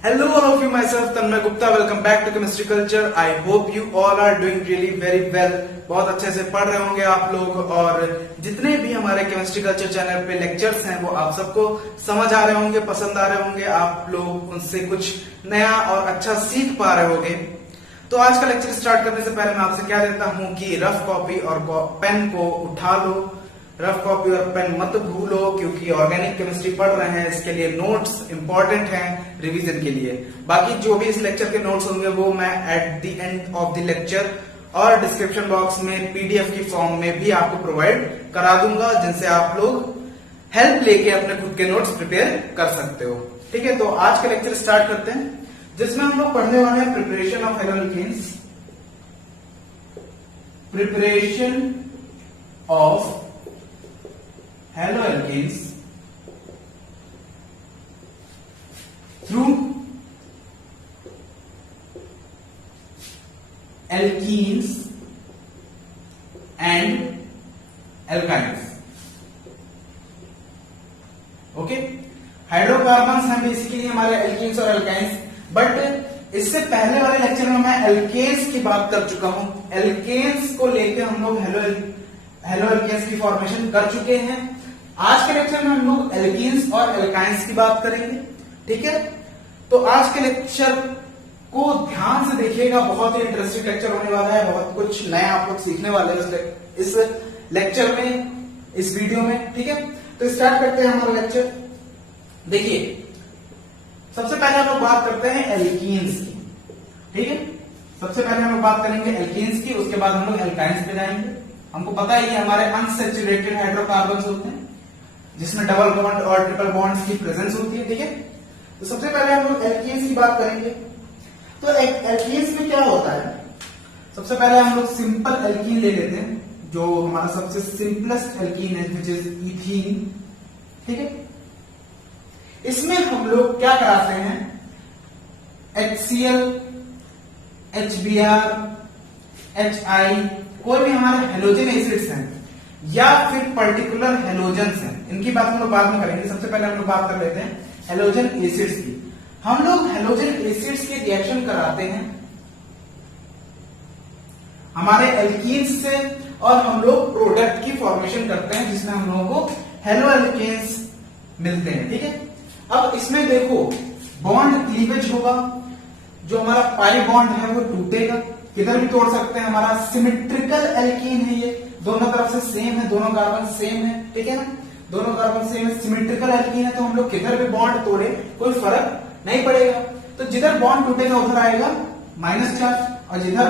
Hello all of you, myself Tanmay Gupta. Welcome back to Chemistry Culture. I hope you all are doing really very well. बहुत अच्छे से पढ़ रहे होंगे आप लोग और जितने भी हमारे केमिस्ट्री कल्चर चैनल पे लेक्चर्स हैं वो आप सबको समझ आ रहे होंगे, पसंद आ रहे होंगे, आप लोग उनसे कुछ नया और अच्छा सीख पा रहे होंगे। तो आज का लेक्चर स्टार्ट करने से पहले मैं आपसे क्या देता हूं कि रफ कॉपी और पेन को उठा लो। रफ कॉपी और पेन मत भूलो क्योंकि ऑर्गेनिक केमिस्ट्री पढ़ रहे हैं, इसके लिए नोट्स इंपॉर्टेंट हैं रिवीजन के लिए। बाकी जो भी इस लेक्चर के नोट्स होंगे वो मैं at the end of the lecture और डिस्क्रिप्शन बॉक्स में पीडीएफ की फॉर्म में भी आपको प्रोवाइड करा दूंगा, जिनसे आप लोग हेल्प लेके अपने खुद के नोट्स प्रिपेयर कर सकते हो। ठीक है, तो आज का लेक्चर स्टार्ट करते हैं जिसमें हम लोग पढ़ने वाले हैं preparation of haloalkanes. Preparation of haloalkanes through alkenes and alkynes। Okay, hydrocarbons हैं बेसिकली हमारे एल्कीन्स और एल्काइंस, बट इससे पहले वाले लेक्चर में मैं एल्केन्स की बात कर चुका हूं। एल्केन्स को लेकर हम लोग हेलोएल्केन्स की फॉर्मेशन कर चुके हैं। आज के लेक्चर में हम लोग एल्कीन्स और एल्काइंस की बात करेंगे। ठीक है, तो आज के लेक्चर को ध्यान से देखिएगा, बहुत ही इंटरेस्टिंग लेक्चर होने वाला है, बहुत कुछ नया आप लोग सीखने वाले हैं इस लेक्चर में, इस वीडियो में। ठीक है, तो स्टार्ट करते हैं हमारा लेक्चर। देखिए, सबसे पहले हम लोग बात करते हैं एल्कीन्स की। ठीक है, सबसे पहले हम लोग बात करेंगे एल्कीन्स की, उसके बाद हम लोग एल्काइंस पे जाएंगे। हमको पता है कि हमारे अनसैचुरेटेड हाइड्रोकार्बन्स होते हैं जिसमें डबल बॉन्ड और ट्रिपल बॉन्ड्स की प्रेजेंस होती है। ठीक है, तो सबसे पहले हम लोग एल्कीन्स की बात करेंगे। तो एल्कीन्स में क्या होता है, सबसे पहले हम लोग सिंपल एल्कीन ले लेते हैं जो हमारा सबसे सिंपलेस्ट एल्कीन है, विच इज इथीन। ठीक है, इसमें हम लोग क्या कराते हैं, HCl, HBr, HI, कोई भी हमारे हेलोजन एसिड्स हैं या फिर पर्टिकुलर हेलोजन्स हैं, इनकी बात हम लोग बाद में करेंगे। सबसे पहले हम लोग बात कर लेते हैं हेलोजन एसिड्स की। हम लोग हेलोजन एसिड्स के रिएक्शन कराते हैं हमारे एल्कीन्स से और हम लोग प्रोडक्ट की फॉर्मेशन करते हैं जिसमें हम लोगों को हेलोएल्केन्स मिलते हैं। ठीक है, अब इसमें देखो बॉन्ड क्लीवेज होगा, जो हमारा पाई बॉन्ड है वो टूटेगा, किधर भी तोड़ सकते हैं। हमारा सिमेट्रिकल एल्कीन है, ये दोनों तरफ से सेम है, दोनों कार्बन सेम है। ठीक है ना, दोनों कार्बन सेम है, सिमेट्रिकल एल्कीन है, तो हम लोग किधर भी बॉन्ड तोड़े कोई फर्क नहीं पड़ेगा। तो जिधर बॉन्ड टूटेगा उधर आएगा माइनस चार्ज और जिधर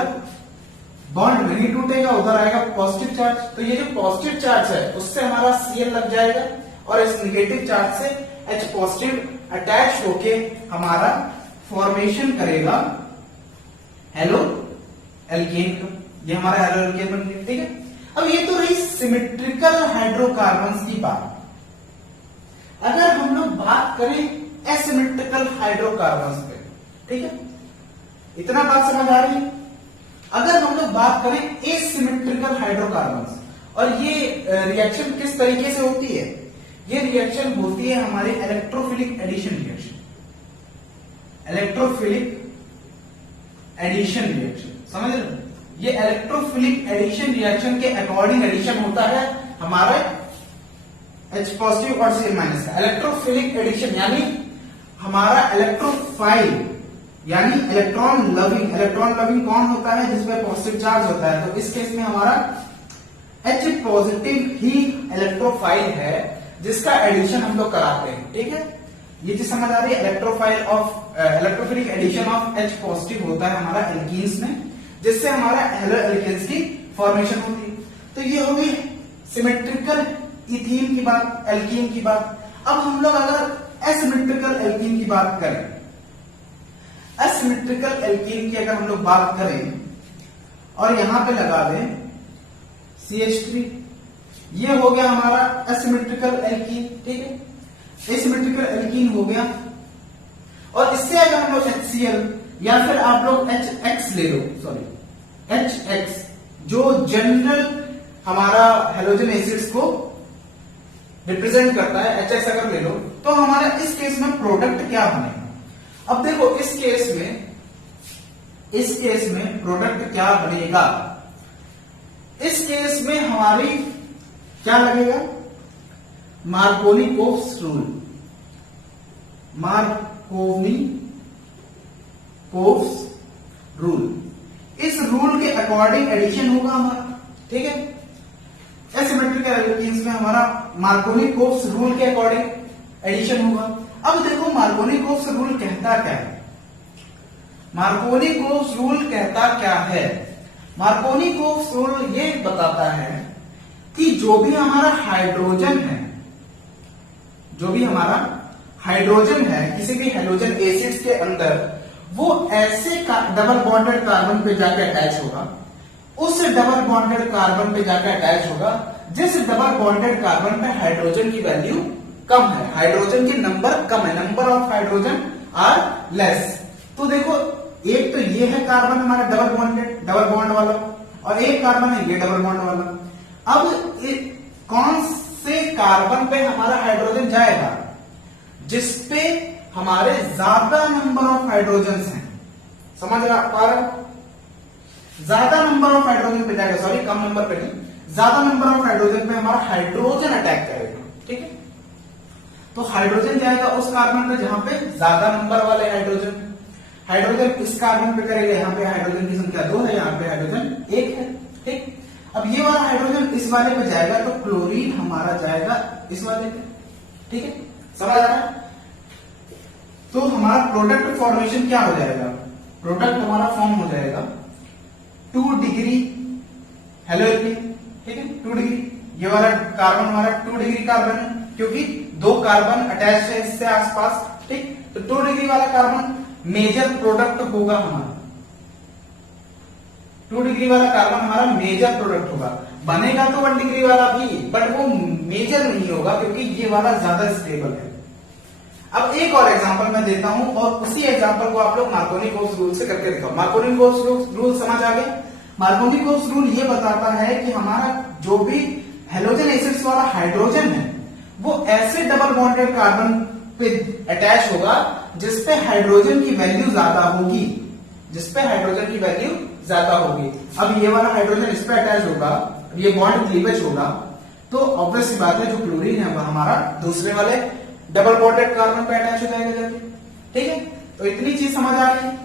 बॉन्ड नहीं टूटेगा उधर आएगा पॉजिटिव चार्ज। तो ये जो पॉजिटिव चार्ज है उससे हमारा Cl लग जाएगा और इस निगेटिव चार्ज से H पॉजिटिव अटैच होके हमारा फॉर्मेशन करेगा हेलो एल्केन का। ये हमारा हेलो एल्केन बन गया। ठीक है, अब ये तो रही सिमेट्रिकल हाइड्रोकार्बन्स की बात। अगर हम लोग बात करें एसिमेट्रिकल हाइड्रोकार्बन्स पे, ठीक है, इतना बात समझ आ रही है। अगर हम लोग बात करें एसिमेट्रिकल हाइड्रोकार्बन्स, और ये रिएक्शन किस तरीके से होती है, ये रिएक्शन होती है हमारी electrophilic addition reaction. Electrophilic addition reaction समझ लो, ये इलेक्ट्रोफिलिक एडिशन रिएक्शन के अकॉर्डिंग एडिशन होता है हमारा H पॉजिटिव और Cl माइनस का। इलेक्ट्रोफिलिक एडिशन यानी हमारा इलेक्ट्रोफाइल यानी इलेक्ट्रॉन लविंग। इलेक्ट्रॉन लविंग कौन होता है, जिसमें पॉजिटिव चार्ज होता है। तो इस केस में हमारा H पॉजिटिव ही इलेक्ट्रोफाइल है जिसका एडिशन हम लोग कराते हैं। ठीक है, ये चीज समझ आ रही है। Electrophilic addition of H positive होता है हमारा एल्कीन्स में, जिससे हमारा हेलो एल्केन्स की फॉर्मेशन होती है। तो ये हो गई सिमेट्रिकल इथीन की बात, एल्कीन की बात। अब हम लोग अगर एसिमेट्रिकल एल्कीन की बात करें, एसिमेट्रिकल एल्कीन की अगर हम लोग बात करें और यहां पे लगा दें CH3, ये हो गया हमारा एसिमेट्रिकल एल्कीन। ठीक है, एसिमेट्रिकल एल्कीन हो गया। और इससे अगर हम लोग HCl या फिर आप लोग HX ले लो, सॉरी HX, जो जनरल हमारा हेलोजन एसिड्स को रिप्रेजेंट करता है, HX अगर ले लो, तो हमारा इस केस में प्रोडक्ट क्या बनेगा। अब देखो इस केस में प्रोडक्ट क्या बनेगा, इस केस में हमारी क्या लगेगा, मार्कोनी-कोप्स रूल, मार्कोनी-कोप्स रूल, इस रूल के अकॉर्डिंग एडिशन होगा हमारा, ठीक है। एसिमेट्रिकल एल्केन्स में हमारा मार्कोनी-कोप्स रूल के अकॉर्डिंग एडिशन होगा। अब देखो मार्कोनी-कोप्स रूल कहता क्या है, मार्कोनी-कोप्स रूल कहता क्या है, मार्कोनी-कोप्स रूल ये बताता है कि जो भी हमारा हाइड्रोजन है, जो भी हमारा हाइड्रोजन है किसी भी हाइड्रोजन एसिड्स के अंदर, वो ऐसे डबल बॉन्डेड कार्बन पे जाकर अटैच होगा, उस डबल बॉन्डेड कार्बन पे जाकर अटैच होगा जिस डबल बॉन्डेड कार्बन पे हाइड्रोजन की वैल्यू कम है, हाइड्रोजन की नंबर कम है, number of hydrogen are less. तो देखो एक तो ये है कार्बन हमारा डबल बॉन्ड वाला, और एक कार्बन है ये डबल बॉन्ड वाला। अब कौन से कार्बन पे हमारा हाइड्रोजन जाएगा, जिसपे हमारे ज्यादा नंबर ऑफ हाइड्रोजन हैं, समझ पा रहे हो, ज्यादा नंबर ऑफ हाइड्रोजन पे जाएगा, सॉरी कम नंबर पे नहीं, ज्यादा नंबर ऑफ हाइड्रोजन पे हमारा हाइड्रोजन अटैक करेगा, ठीक है। तो हाइड्रोजन जाएगा उस कार्बन पे जहां पे ज्यादा नंबर वाले हाइड्रोजन इस कार्बन पे करेगा, यहाँ पे हाइड्रोजन की संख्या 2 है, यहाँ पे हाइड्रोजन 1 है, ठीक। अब ये वाला हाइड्रोजन इस वाले पे जाएगा तो क्लोरीन हमारा जाएगा इस वाले पे, ठीक है, समझ आ रहा है। तो हमारा प्रोडक्ट फॉर्मेशन क्या हो जाएगा, प्रोडक्ट हमारा फॉर्म हो जाएगा 2 डिग्री हेलोजन, ठीक है, 2 डिग्री, ये वाला कार्बन हमारा 2 डिग्री कार्बन है क्योंकि 2 कार्बन अटैच है इससे आसपास, ठीक। तो 2 डिग्री वाला कार्बन मेजर प्रोडक्ट होगा हमारा, 2 डिग्री वाला कार्बन हमारा मेजर प्रोडक्ट होगा, बनेगा तो 1 डिग्री वाला भी, बट वो मेजर नहीं होगा क्योंकि ये वाला ज्यादा स्टेबल है। अब एक और एग्जांपल मैं देता हूं और उसी एग्जांपल को आप लोग मार्कोनी-कोप्स रूल से करके दिखाओ। मार्कोनी-कोप्स रूल समझ आ गया। मार्कोनी-कोप्स रूल ये बताता है कि हमारा जो भी हेलोजन एसिड्स वाला हाइड्रोजन है वो ऐसे डबल बॉन्डेड कार्बन पे अटैच होगा जिसपे हाइड्रोजन की वैल्यू ज्यादा होगी, जिसपे हाइड्रोजन की वैल्यू ज्यादा होगी। अब ये वाला हाइड्रोजन इस पे अटैच होगा, ये बॉन्ड क्लीवेज होगा, तो ऑब्वियस सी बात है जो क्लोरीन है वो हमारा दूसरे वाले डबल बॉन्डेड कार्बन पे अटैच हो जाएगा जाके, ठीक है। तो इतनी चीज समझ आ रही है।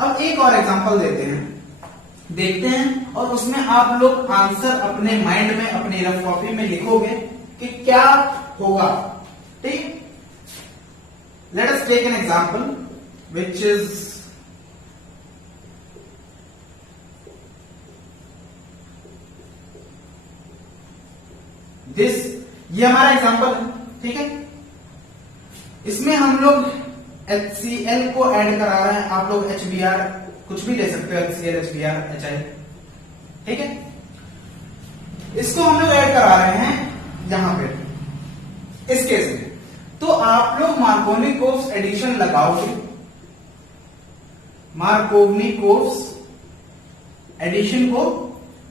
अब एक और एग्जांपल देखते हैं और उसमें आप लोग आंसर अपने माइंड में अपनी रफ कॉपी में लिखोगे कि क्या होगा, ठीक। Let us take an example which is this, ये हमारा एग्जांपल है, ठीक है। इसमें हम लोग HCl को ऐड करा रहे हैं, आप लोग HBr कुछ भी ले सकते हो, HCl, HBr, HI, ठीक है। इसको हम लोग ऐड करा रहे हैं यहां पे इस केस में, तो आप लोग मार्कोनी-कोप्स एडिशन लगाओगे, मार्कोनी-कोप्स एडिशन को,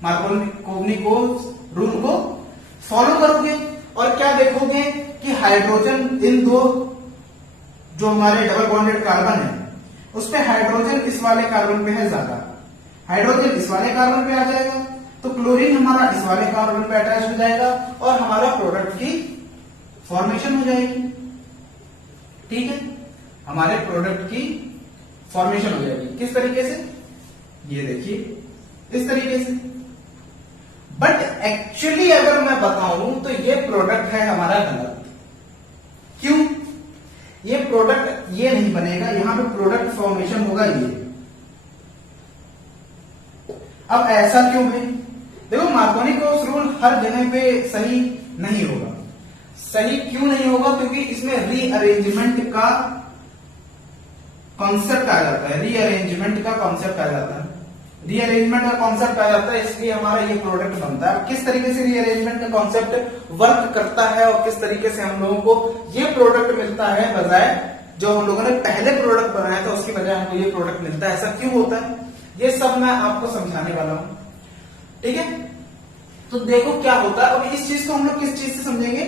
मार्कोनी-कोप्स रूल को फॉलो करोगे और क्या देखोगे कि हाइड्रोजन इन दो जो हमारे डबल बॉन्डेड कार्बन है उस पे हाइड्रोजन इस वाले कार्बन पे है ज्यादा, हाइड्रोजन इस वाले कार्बन पे आ जाएगा, तो क्लोरीन हमारा इस वाले कार्बन पे अटैच हो जाएगा और हमारा प्रोडक्ट की फॉर्मेशन हो जाएगी, ठीक है। हमारे प्रोडक्ट की फॉर्मेशन हो जाएगी किस तरीके से, ये देखिए इस तरीके से। बट एक्चुअली अगर मैं बताऊं तो ये प्रोडक्ट है हमारा गलत। क्यों? ये प्रोडक्ट ये नहीं बनेगा, यहां पे प्रोडक्ट फॉर्मेशन होगा ये। अब ऐसा क्यों है? देखो मार्कोनी-कोप्स रूल हर जगह पे सही नहीं होगा। सही क्यों नहीं होगा? क्योंकि इसमें रीअरेंजमेंट का कॉन्सेप्ट आ जाता है, रीअरेंजमेंट का कॉन्सेप्ट आ जाता है, रीअरेंजमेंट का कॉन्सेप्ट आ जाता है, इसलिए हमारा ये प्रोडक्ट बनता है। किस तरीके से रीअरेंजमेंट का कॉन्सेप्ट वर्क करता है और किस तरीके से हम लोगों को ये प्रोडक्ट मिलता है बजाय जो हम लोगों ने पहले प्रोडक्ट बनाया था उसकी बजाय हमको ये प्रोडक्ट मिलता है, ऐसा क्यों होता है, ये सब मैं आपको समझाने वाला हूं, ठीक है। तो देखो क्या होता है। अब इस चीज को हम लोग किस चीज से समझेंगे?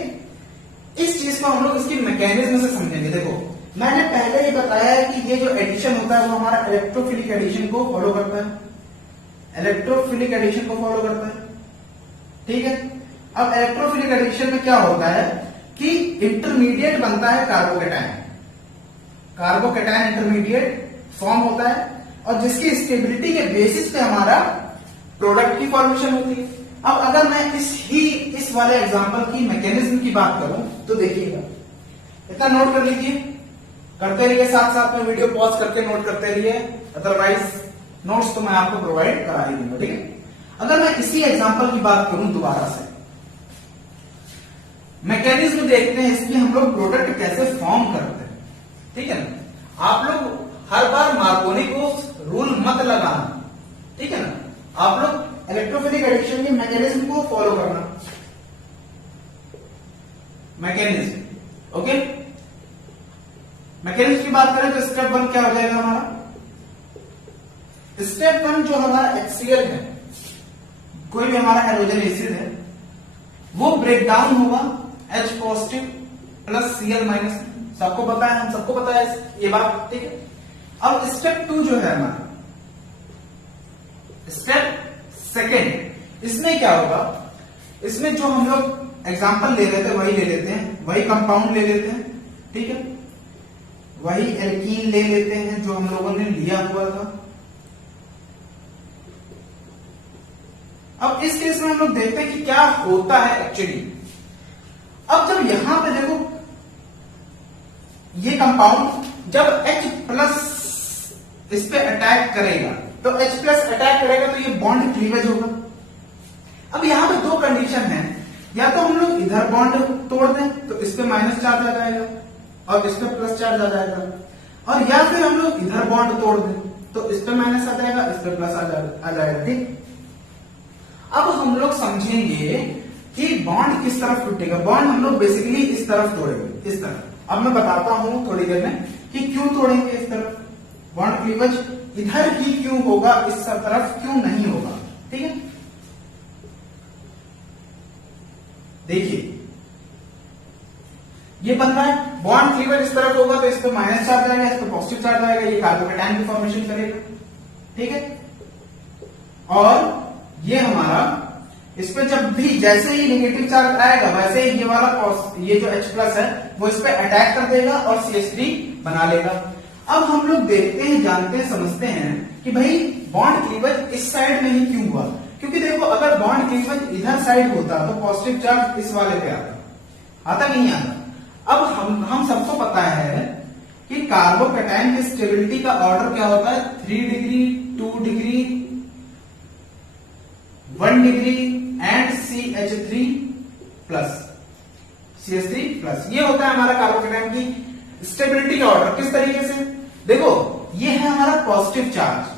इस चीज को हम लोग इसकी मैकेनिज्म से समझेंगे। देखो मैंने पहले ही बताया है कि ये जो एडिशन होता है वो हमारा इलेक्ट्रोफिलिक एडिशन को फॉलो करता है, इलेक्ट्रोफिलिक एडिशन को फॉलो करता है, ठीक है। अब इलेक्ट्रोफिलिक एडिशन में क्या होता है कि इंटरमीडिएट बनता है कार्बोकेटाइन, कार्बोकेटाइन इंटरमीडिएट फॉर्म होता है और जिसकी स्टेबिलिटी के बेसिस पे हमारा प्रोडक्ट की फॉर्मेशन होती है। अब अगर मैं इस वाले एग्जांपल की मैकेनिज्म की बात करूं तो देखिएगा, इतना नोट कर लीजिए, करते रहिए साथ साथ में, वीडियो पॉज करके नोट करते रहिए, अदरवाइज नोट्स तो मैं आपको प्रोवाइड करा ही दूंगा, ठीक है। अगर मैं इसी एग्जांपल की बात करूं दोबारा से, मैकेनिज्म देखते हैं इसकी, हम लोग प्रोडक्ट कैसे फॉर्म करते हैं, ठीक है ना। आप लोग हर बार मार्कोनी को रूल मत लगाना, ठीक है ना। आप लोग इलेक्ट्रोफिलिक एडिशन के मैकेनिज्म को फॉलो करना, मैकेनिज्म, ओके। मैकेनिज्म की बात करें तो स्टेप 1 क्या हो जाएगा हमारा, स्टेप 1 जो हमारा HCl है, कोई भी हमारा हाइड्रोजन एसिड है, वो ब्रेक डाउन होगा H positive plus Cl minus, सबको पता है, हम सबको पता है ये बात, ठीक है। अब स्टेप 2 जो है हमारा, स्टेप 2, इसमें क्या होगा, इसमें जो हम लोग एग्जांपल ले रहे थे वही ले लेते हैं, वही कंपाउंड ले लेते हैं, ठीक है, वही एल्कीन ले लेते हैं जो हम लोगों ने लिया हुआ था। अब इस केस में हम लोग देखते हैं कि क्या होता है एक्चुअली। अब जब यहां पे देखो ये कंपाउंड जब H प्लस इस पे अटैक करेगा, तो H प्लस अटैक करेगा तो ये बॉन्ड क्लीवेज होगा। अब यहां पे दो कंडीशन है, या तो हम लोग इधर बॉन्ड तोड़ दें तो इस पे माइनस चार्ज आ जाएगा और इस पे प्लस चार्ज आ जाएगा, और या फिर हम लोग इधर बॉन्ड तोड़ दें तो इस पे माइनस आ जाएगा, इस पे प्लस आ जाएगा, ठीक। अब हम लोग समझेंगे कि बॉन्ड किस तरफ टूटेगा। बॉन्ड हम लोग बेसिकली इस तरफ तोड़ेंगे, इस तरफ। अब मैं बताता हूं थोड़ी देर में कि क्यों तोड़ेंगे इस तरफ, बॉन्ड क्लीवेज इधर ही क्यों होगा, इस तरफ क्यों नहीं होगा, ठीक है। देखिए ये बन रहा है, बॉन्ड क्लीवेज इस तरफ होगा तो इस पर माइनस चार्ज आएगा, इस पर पॉजिटिव चार्ज आएगा, ये कार्बोकेटाइन की फॉर्मेशन करेगा, ठीक है। और ये हमारा इस पे जब भी जैसे ही नेगेटिव चार्ज आएगा वैसे ही ये वाला ये जो H प्लस है वो इस पे अटैक कर देगा और CH3 बना लेगा। अब हम लोग देखते हैं, जानते हैं, समझते हैं कि भाई बॉन्ड क्लीवेज इस साइड में ही क्यों हुआ, क्योंकि देखो अगर बॉन्ड क्लीवेज इधर साइड होता तो पॉजिटिव चार्ज इस वाले पे आता कि नहीं आता। अब हम सबको पता है कि कार्बोकेटाइन की स्टेबिलिटी का ऑर्डर क्या होता है, 3 degree, 2 degree, 1 degree and CH3 plus, CH3 plus, ये होता है हमारा कार्बोकेटाइन की स्टेबिलिटी का ऑर्डर। किस तरीके से, देखो ये है हमारा पॉजिटिव चार्ज।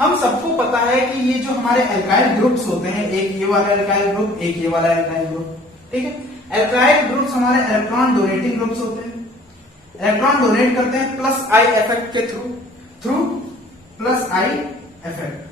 हम सबको पता है कि ये जो हमारे एल्काइल ग्रुप्स होते हैं, एक ये वाला एल्काइल ग्रुप, एक ये वाला एल्काइल ग्रुप, ठीक है। एल्काइल ग्रुप्स हमारे इलेक्ट्रॉन डोनेटिंग ग्रुप्स होते हैं, इलेक्ट्रॉन डोनेट करते हैं प्लस आई इफेक्ट के through plus I effect,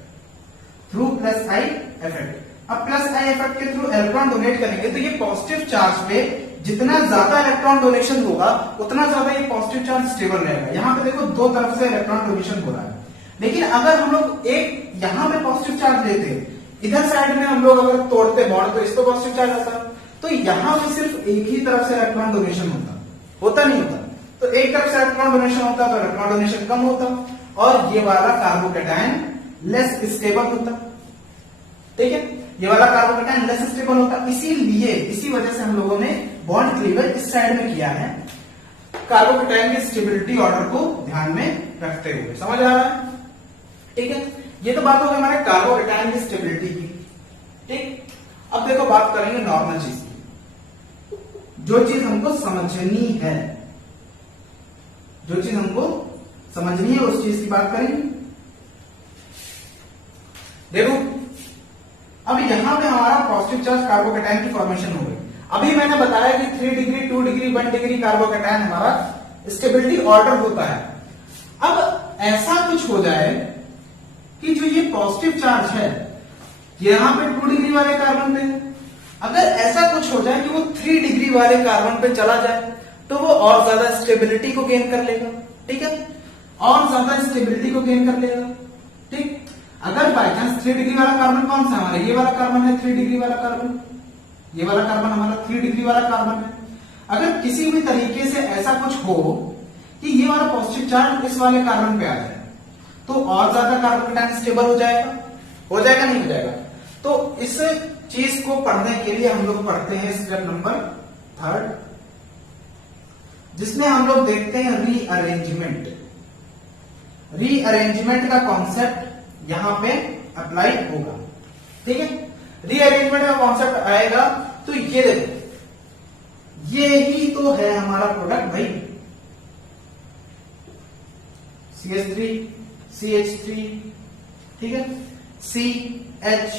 through plus I effect. अब प्लस आई इफेक्ट के थ्रू इलेक्ट्रॉन डोनेट करेंगे तो ये पॉजिटिव चार्ज पे जितना ज्यादा इलेक्ट्रॉन डोनेशन होगा उतना ज्यादा ये पॉजिटिव चार्ज स्टेबल रहेगा। यहां पे देखो दो तरफ से इलेक्ट्रॉन डोनेशन हो रहा है, लेकिन अगर हम लोग एक यहां पे पॉजिटिव चार्ज लेते, इधर साइड में हम लोग अगर तोड़ते बॉन्ड तो इस पर पॉजिटिव चार्ज आता, तो यहां पे सिर्फ एक ही तरफ से इलेक्ट्रॉन डोनेशन होता नहीं होता। तो एक तरफ से इलेक्ट्रॉन डोनेशन होता तो इलेक्ट्रॉन डोनेशन कम होता और ये वाला कार्बोकेटाइन लेस स्टेबल होता, ठीक है। ये वाला कार्बोकेटाइन लेस स्टेबल होता, इसीलिए इसी वजह से हम लोगों ने बॉन्ड क्लीवेज इस साइड में किया है, कार्बोकेटाइन की स्टेबिलिटी ऑर्डर को ध्यान में रखते हुए। समझ आ रहा है, ठीक है। ये तो बात होगी हमारे कार्बोकेटाइन की स्टेबिलिटी की, ठीक। अब देखो बात करेंगे नॉर्मल चीज की, जो चीज हमको समझनी है, जो चीज हमको समझनी है उस चीज की बात करेंगे। देखो अब यहां पे हमारा पॉजिटिव चार्ज कार्बोकेटाइन की फॉर्मेशन हो गई। अभी मैंने बताया कि 3 डिग्री, 2 डिग्री, 1 डिग्री कार्बोकेटाइन हमारा स्टेबिलिटी ऑर्डर होता है। अब ऐसा कुछ हो जाए कि जो ये पॉजिटिव चार्ज है यहां पे 2 डिग्री वाले कार्बन पे, अगर ऐसा कुछ हो जाए कि वो 3 डिग्री वाले कार्बन पे चला जाए तो वो और ज्यादा स्टेबिलिटी को गेन कर लेगा, ठीक है, और ज्यादा स्टेबिलिटी को गेन कर लेगा, ठीक। अगर बाई चांस 3 डिग्री वाला कार्बन कौन सा हमारा, ये वाला कार्बन है 3 डिग्री वाला कार्बन, ये वाला कार्बन हमारा 3 डिग्री वाला कार्बन है। अगर किसी भी तरीके से ऐसा कुछ हो कि ये वाला पॉजिटिव चार्ज इस वाले कार्बन पे आ जाए, तो और ज्यादा कार्बन कैटायन स्टेबल हो जाएगा नहीं हो जाएगा। तो इस चीज को पढ़ने के लिए हम लोग पढ़ते हैं स्टेप नंबर 3, जिसमें हम लोग देखते हैं रीअरेंजमेंट। रीअरेंजमेंट का कॉन्सेप्ट यहां पे अप्लाई होगा, ठीक है। रीअरेंजमेंट का कॉन्सेप्ट आएगा तो ये देखो, ये ही तो है हमारा प्रोडक्ट भाई, CH3 CH3, ठीक है, CH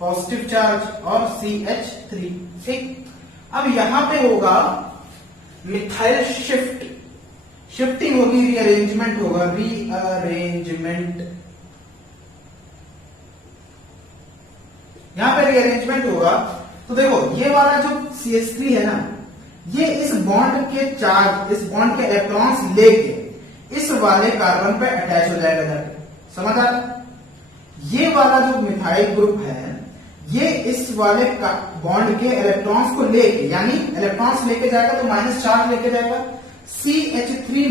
पॉजिटिव चार्ज और CH3, ठीक। अब यहां पे होगा मिथाइल शिफ्टिंग होगी, रीअरेंजमेंट होगा, रीअरेंजमेंट, यहां पे रीअरेंजमेंट होगा। तो देखो ये वाला जो CH3 है ना, ये इस बॉन्ड के चार्ज, इस बॉन्ड के इलेक्ट्रॉन्स लेके इस वाले कार्बन पे अटैच हो जाएगा जाके, समझ आ रहा। ये वाला जो मिथाइल ग्रुप है, ये इस वाले बॉन्ड के इलेक्ट्रॉन्स को लेके, यानी इलेक्ट्रॉन्स लेके जाएगा तो माइनस चार्ज लेके जाएगा, CH3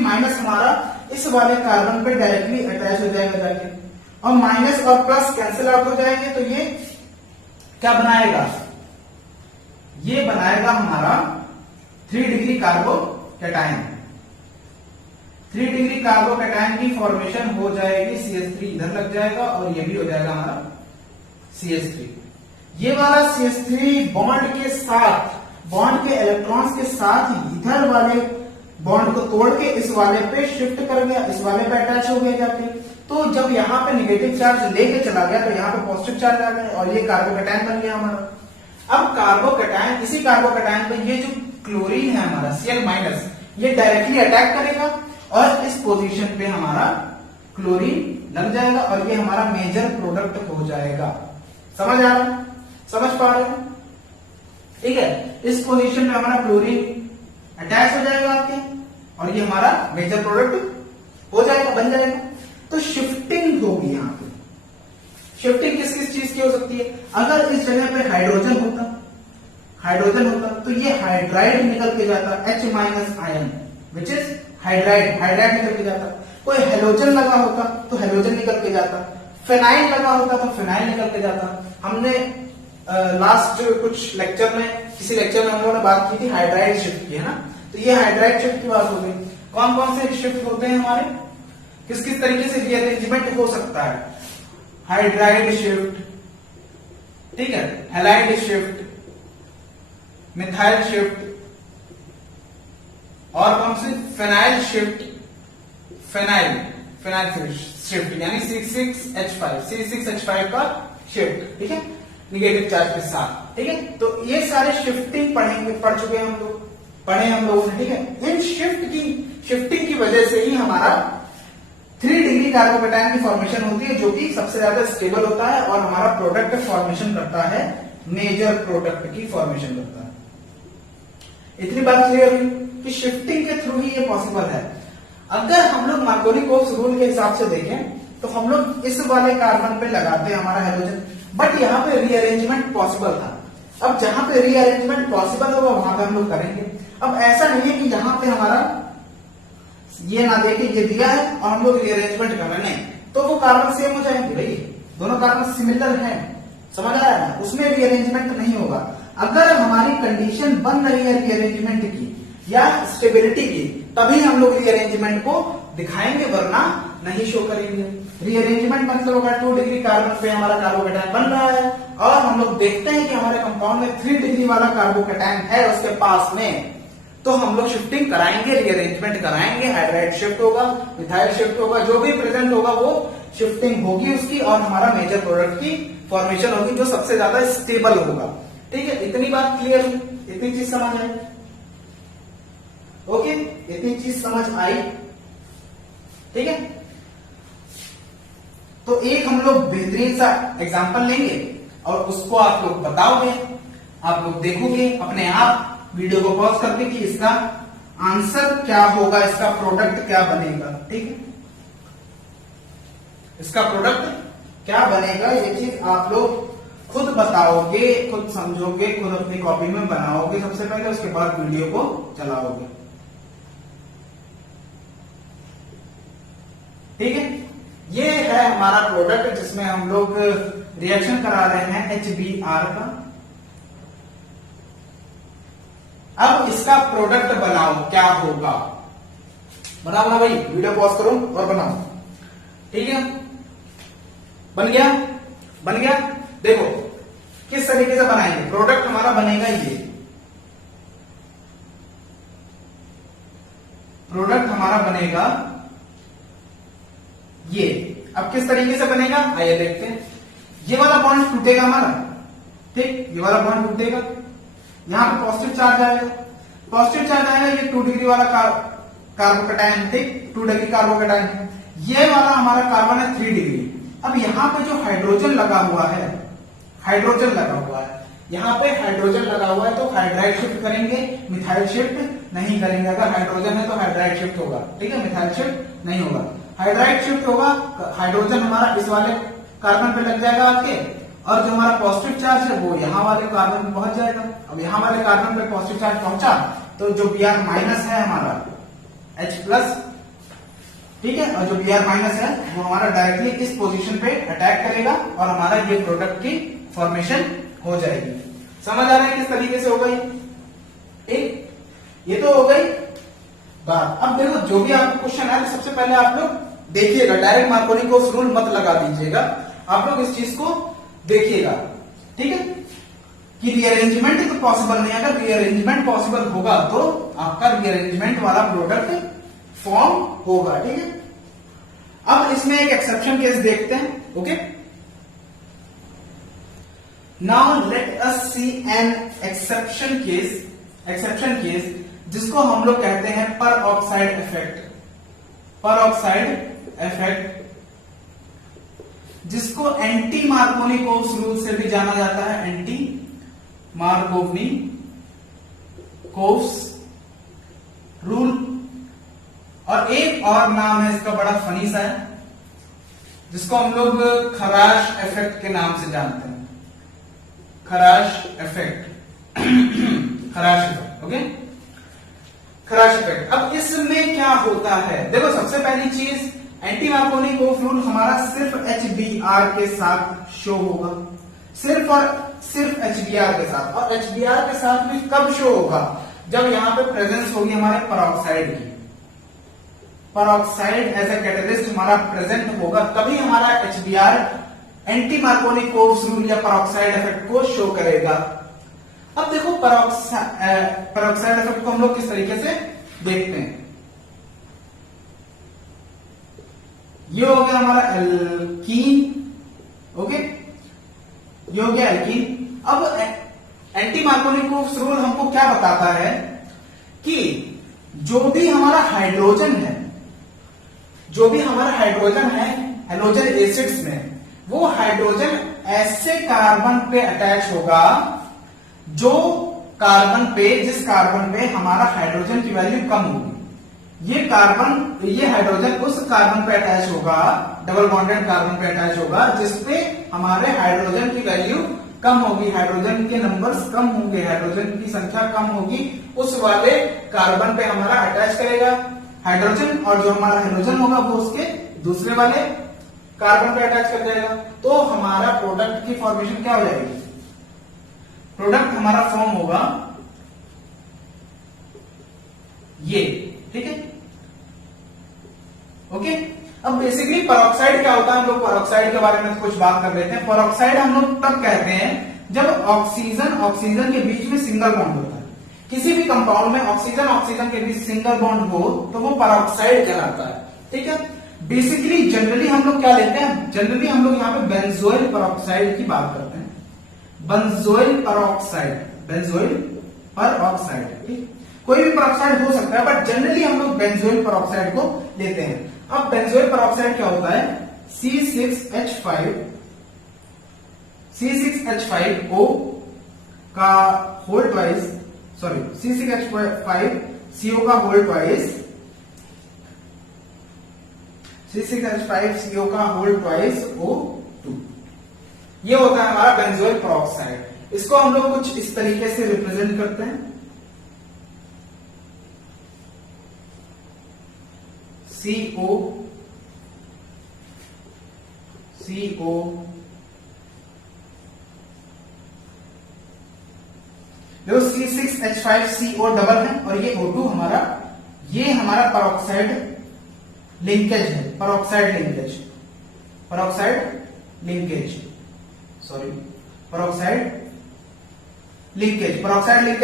माइनस हमारा इस वाले कार्बन पे डायरेक्टली अटैच हो जाएगा जाके, और माइनस और प्लस कैंसिल आउट हो जाएंगे। तो ये क्या बनाएगा, ये बनाएगा हमारा 3 डिग्री कार्बोकैटायन। 3 डिग्री कार्बोकैटायन की फॉर्मेशन हो जाएगी, CH3 इधर लग जाएगा और ये भी हो जाएगा हमारा CH3। ये वाला CH3 बॉन्ड के साथ, बॉन्ड के इलेक्ट्रॉन्स के साथ इधर वाले बॉन्ड को तोड़ के इस वाले पे शिफ्ट कर गया, इस वाले पे अटैच हो गया जाके। तो जब यहाँ पे नेगेटिव चार्ज लेके चला गया तो यहाँ पे पॉजिटिव चार्ज आ गया और ये कार्बोकैटायन बन गया हमारा। अब कार्बोकैटायन, इसी कार्बोकैटायन पे ये जो क्लोरीन है हमारा Cl-, ये डायरेक्टली अटैक करेगा और इस पोजीशन पे हमारा क्लोरीन लग जाएगा और ये हमारा मेजर प्रोडक्ट हो जाएगा। समझ आ रहा, समझ पा रहे हैं, ठीक है। इस पोजीशन पे हमारा क्लोरीन अटैच हो जाएगा आपके और ये हमारा मेजर प्रोडक्ट हो जाएगा, बन जाएगा। तो शिफ्टिंग होगी यहाँ पे। शिफ्टिंग किस किस चीज की हो सकती है, अगर इस जगह पे हाइड्रोजन होता तो ये हाइड्राइड निकल के जाता, H- ion which is hydride निकल के जाता। कोई हेलोजन लगा होता तो हेलोजन निकल के जाता, फेनाइल लगा होता तो फेनाइल निकल के जाता। हमने लास्ट कुछ लेक्चर में, किसी लेक्चर में हम लोगों ने बात की थी हाइड्राइड शिफ्ट की, है ना। तो ये हाइड्राइड शिफ्ट की बात हो गई। कौन कौन से शिफ्ट होते हैं हमारे, किस किस तरीके से रीअरेंजमेंट हो सकता है, हाइड्राइड शिफ्ट, ठीक है, हैलाइड शिफ्ट, मिथाइल शिफ्ट, और कौन से फेनाइल शिफ्ट, फेनाइल शिफ्ट यानी C6H5 का शिफ्ट, ठीक है, निगेटिव चार्ज के साथ, ठीक है। तो ये सारे शिफ्टिंग पढ़ चुके हैं हम लोग, पढ़े हम लोगों ने, ठीक है। इन शिफ्टिंग की वजह से ही हमारा 3 डिग्री कार्बोकैटायन की फॉर्मेशन होती है, जो कि सबसे ज्यादा स्टेबल होता है और हमारा प्रोडक्ट फॉर्मेशन करता है, मेजर प्रोडक्ट की फॉर्मेशन करता है। इतनी बात क्लियर हुई कि शिफ्टिंग के थ्रू ही ये पॉसिबल है। अगर हम लोग मार्कोनी-कोल्स रूल के हिसाब से देखें तो हम लोग इस वाले कार्बन पे लगाते हैं हमारा हेलोजन, बट यहाँ पे रीअरेंजमेंट पॉसिबल था। अब जहां पे रीअरेंजमेंट पॉसिबल होगा वहां पे हम लोग करेंगे। अब ऐसा नहीं है कि यहाँ पे हमारा ये ना देखे ये दिया है और हम लोग रीअरेंजमेंट कर रहे हैं तो वो कार्बन सेम हो जाएंगे, भाई दोनों कार्बन सिमिलर हैं, समझ आ रहा है ना, उसमें रीअरेंजमेंट नहीं होगा। अगर हमारी कंडीशन बन रही है रीअरेंजमेंट की या स्टेबिलिटी की, तभी हम लोग रीअरेंजमेंट को दिखाएंगे, वरना नहीं शो करेंगे। रीअरेंजमेंट मतलब होगा 2 डिग्री कार्बन पे हमारा कार्बोकैटायन बन रहा है और हम लोग देखते हैं कि हमारे कंपाउंड में 3 डिग्री वाला कार्बोकैटायन है उसके पास में, तो हम लोग शिफ्टिंग कराएंगे, रीअरेंजमेंट कराएंगे, हाइड्राइड शिफ्ट होगा, मिथाइल शिफ्ट होगा, जो भी प्रेजेंट होगा वो शिफ्टिंग होगी उसकी और हमारा मेजर प्रोडक्ट की फॉर्मेशन होगी जो सबसे ज्यादा स्टेबल होगा। ठीक है, इतनी बात क्लियर हुई, इतनी चीज समझ आई, ओके, इतनी चीज समझ आई, ठीक है। तो एक हम लोग बेहतरीन सा एग्जांपल लेंगे और उसको आप लोग बताओगे आप लोग देखोगे अपने आप वीडियो को पॉज करके कि इसका आंसर क्या होगा, इसका प्रोडक्ट क्या बनेगा। ठीक है, इसका प्रोडक्ट क्या बनेगा ये चीज आप लोग खुद बताओगे, खुद समझोगे, खुद अपनी कॉपी में बनाओगे सबसे पहले, उसके बाद वीडियो को चलाओगे। ठीक है, ये है हमारा प्रोडक्ट जिसमें हम लोग रिएक्शन करा रहे हैं HBr का। अब इसका प्रोडक्ट बनाओ, क्या होगा, बनाओ ना भाई, वीडियो पॉज करो और बनाओ। ठीक है, बन गया, बन गया। देखो किस तरीके से बनाएंगे, प्रोडक्ट हमारा बनेगा ये, प्रोडक्ट हमारा बनेगा ये। अब किस तरीके से बनेगा आइए देखते हैं। ये वाला बॉन्ड टूटेगा हमारा, ठीक, ये वाला बॉन्ड टूटेगा, यहां पे पॉजिटिव चार्ज आएगा, पॉजिटिव चार्ज आएगा, ये 2 डिग्री वाला कार्बोकेटायन, ठीक, 2 डिग्री कार्बोकेटायन, ये वाला हमारा कार्बन है 3 डिग्री। अब यहां पे जो हाइड्रोजन लगा हुआ है, हाइड्रोजन लगा हुआ है, यहां पे हाइड्रोजन लगा हुआ है, तो हाइड्राइड शिफ्ट करेंगे, मिथाइल शिफ्ट नहीं करेंगे। अगर हाइड्रोजन है तो हाइड्राइड शिफ्ट होगा, ठीक है, मिथाइल शिफ्ट नहीं होगा, हाइड्राइड शिफ्ट होगा। हाइड्रोजन हमारा इस वाले कार्बन पे लग जाएगा आके, और जो हमारा पॉजिटिव चार्ज है वो यहाँ वाले कार्बन पे पहुंच जाएगा। अब यहाँ वाले कार्बन पे पॉजिटिव चार्ज पहुंचा तो जो Br माइनस है हमारा H प्लस, ठीक है, और जो Br माइनस है वो हमारा डायरेक्टली इस पोजीशन पे अटैक करेगा और हमारा ये प्रोडक्ट की फॉर्मेशन हो जाएगी। समझ आ रहा है किस तरीके से हो गई, ठीक, ये तो हो गई बात। अब देखो जो भी आपको क्वेश्चन है सबसे पहले आप लोग देखिएगा, डायरेक्ट मार्कोनिकोव रूल मत लगा दीजिएगा, आप लोग इस चीज को देखिएगा। ठीक है, कि रीअरेंजमेंट तो पॉसिबल नहीं है, अगर रीअरेंजमेंट पॉसिबल होगा तो आपका रीअरेंजमेंट वाला प्रोडक्ट फॉर्म होगा। ठीक है, अब इसमें एक एक्सेप्शन केस देखते हैं। Okay, now let us see an exception case, exception case जिसको हम लोग कहते हैं peroxide effect, peroxide effect, जिसको एंटी मार्कोनिकोव रूल से भी जाना जाता है, एंटी मार्कोनिकोव रूल। और एक और नाम है इसका बड़ा फनी सा है, जिसको हम लोग खराश इफेक्ट के नाम से जानते हैं, खराश इफेक्ट, खराश इफेक्ट। ओके, खराश इफेक्ट। अब इसमें क्या होता है, देखो सबसे पहली चीज एंटी मार्कोनिकोव रूल हमारा सिर्फ HBr के साथ शो होगा, सिर्फ और सिर्फ HBr के साथ, और HBr के साथ भी कब शो होगा, जब यहां पे प्रेजेंस होगी हमारे पेरोक्साइड की, पेरोक्साइड एज ए कैटलिस्ट हमारा प्रेजेंट होगा, तभी हमारा HBr एंटी मार्कोनिकोव रूल या पेरोक्साइड इफेक्ट को शो करेगा। अब देखो पेरोक्साइड इफेक्ट को हम लोग किस तरीके से देखते हैं। ये हो गया हमारा एल्कीन, ओके, ये हो गया एल्कीन। अब एंटी मार्कोनिकोव रूल हमको क्या बताता है कि जो भी हमारा हाइड्रोजन है, जो भी हमारा हाइड्रोजन है हैलोजन एसिड्स में, वो हाइड्रोजन ऐसे कार्बन पे अटैच होगा जो कार्बन पे, जिस कार्बन पे हमारा हाइड्रोजन की वैल्यू कम होगी। ये कार्बन, ये हाइड्रोजन उस कार्बन पे अटैच होगा, डबल बॉन्डेड कार्बन पे अटैच होगा जिसपे हमारे हाइड्रोजन की वैल्यू कम होगी, हाइड्रोजन के नंबर्स कम होंगे, हाइड्रोजन की संख्या कम होगी, उस वाले कार्बन पे हमारा अटैच करेगा हाइड्रोजन, और जो हमारा हाइड्रोजन होगा वो उसके दूसरे वाले कार्बन पे अटैच कर जाएगा। तो हमारा प्रोडक्ट की फॉर्मेशन क्या हो जाएगी, प्रोडक्ट हमारा फॉर्म होगा ये। ठीक है, ओके। अब बेसिकली पेरोक्साइड क्या होता है, हम लोग पेरोक्साइड के बारे में कुछ बात कर लेते हैं। पेरोक्साइड हम लोग तब कहते हैं जब ऑक्सीजन के बीच में सिंगल बॉन्ड होता है। किसी भी कंपाउंड में ऑक्सीजन के बीच सिंगल बॉन्ड हो तो वो पेरोक्साइड कहलाता है। ठीक है, बेसिकली जनरली हम लोग क्या लेते हैं, जनरली हम लोग यहाँ पे बेंजोइल पेरोक्साइड की बात करते हैं, बेंजोइल पेरोक्साइड, बेंजोइल पेरोक्साइड। ठीक, कोई भी पेरोक्साइड हो सकता है बट जनरली हम लोग बेंजोइल पेरोक्साइड को लेते हैं। अब बेंजोइल पेरोक्साइड क्या होता है, C6H5O का whole twice, sorry C6H5 CO का होल ट्वाइस, C6H5 CO का होल ट्वाइस O2। ये होता है हमारा बेंजोइल पेरोक्साइड। इसको हम लोग कुछ इस तरीके से रिप्रेजेंट करते हैं, CO देखो C6H5CO डबल है और ये O2 हमारा, ये हमारा पेरोक्साइड लिंकेज है, पेरोक्साइड लिंकेज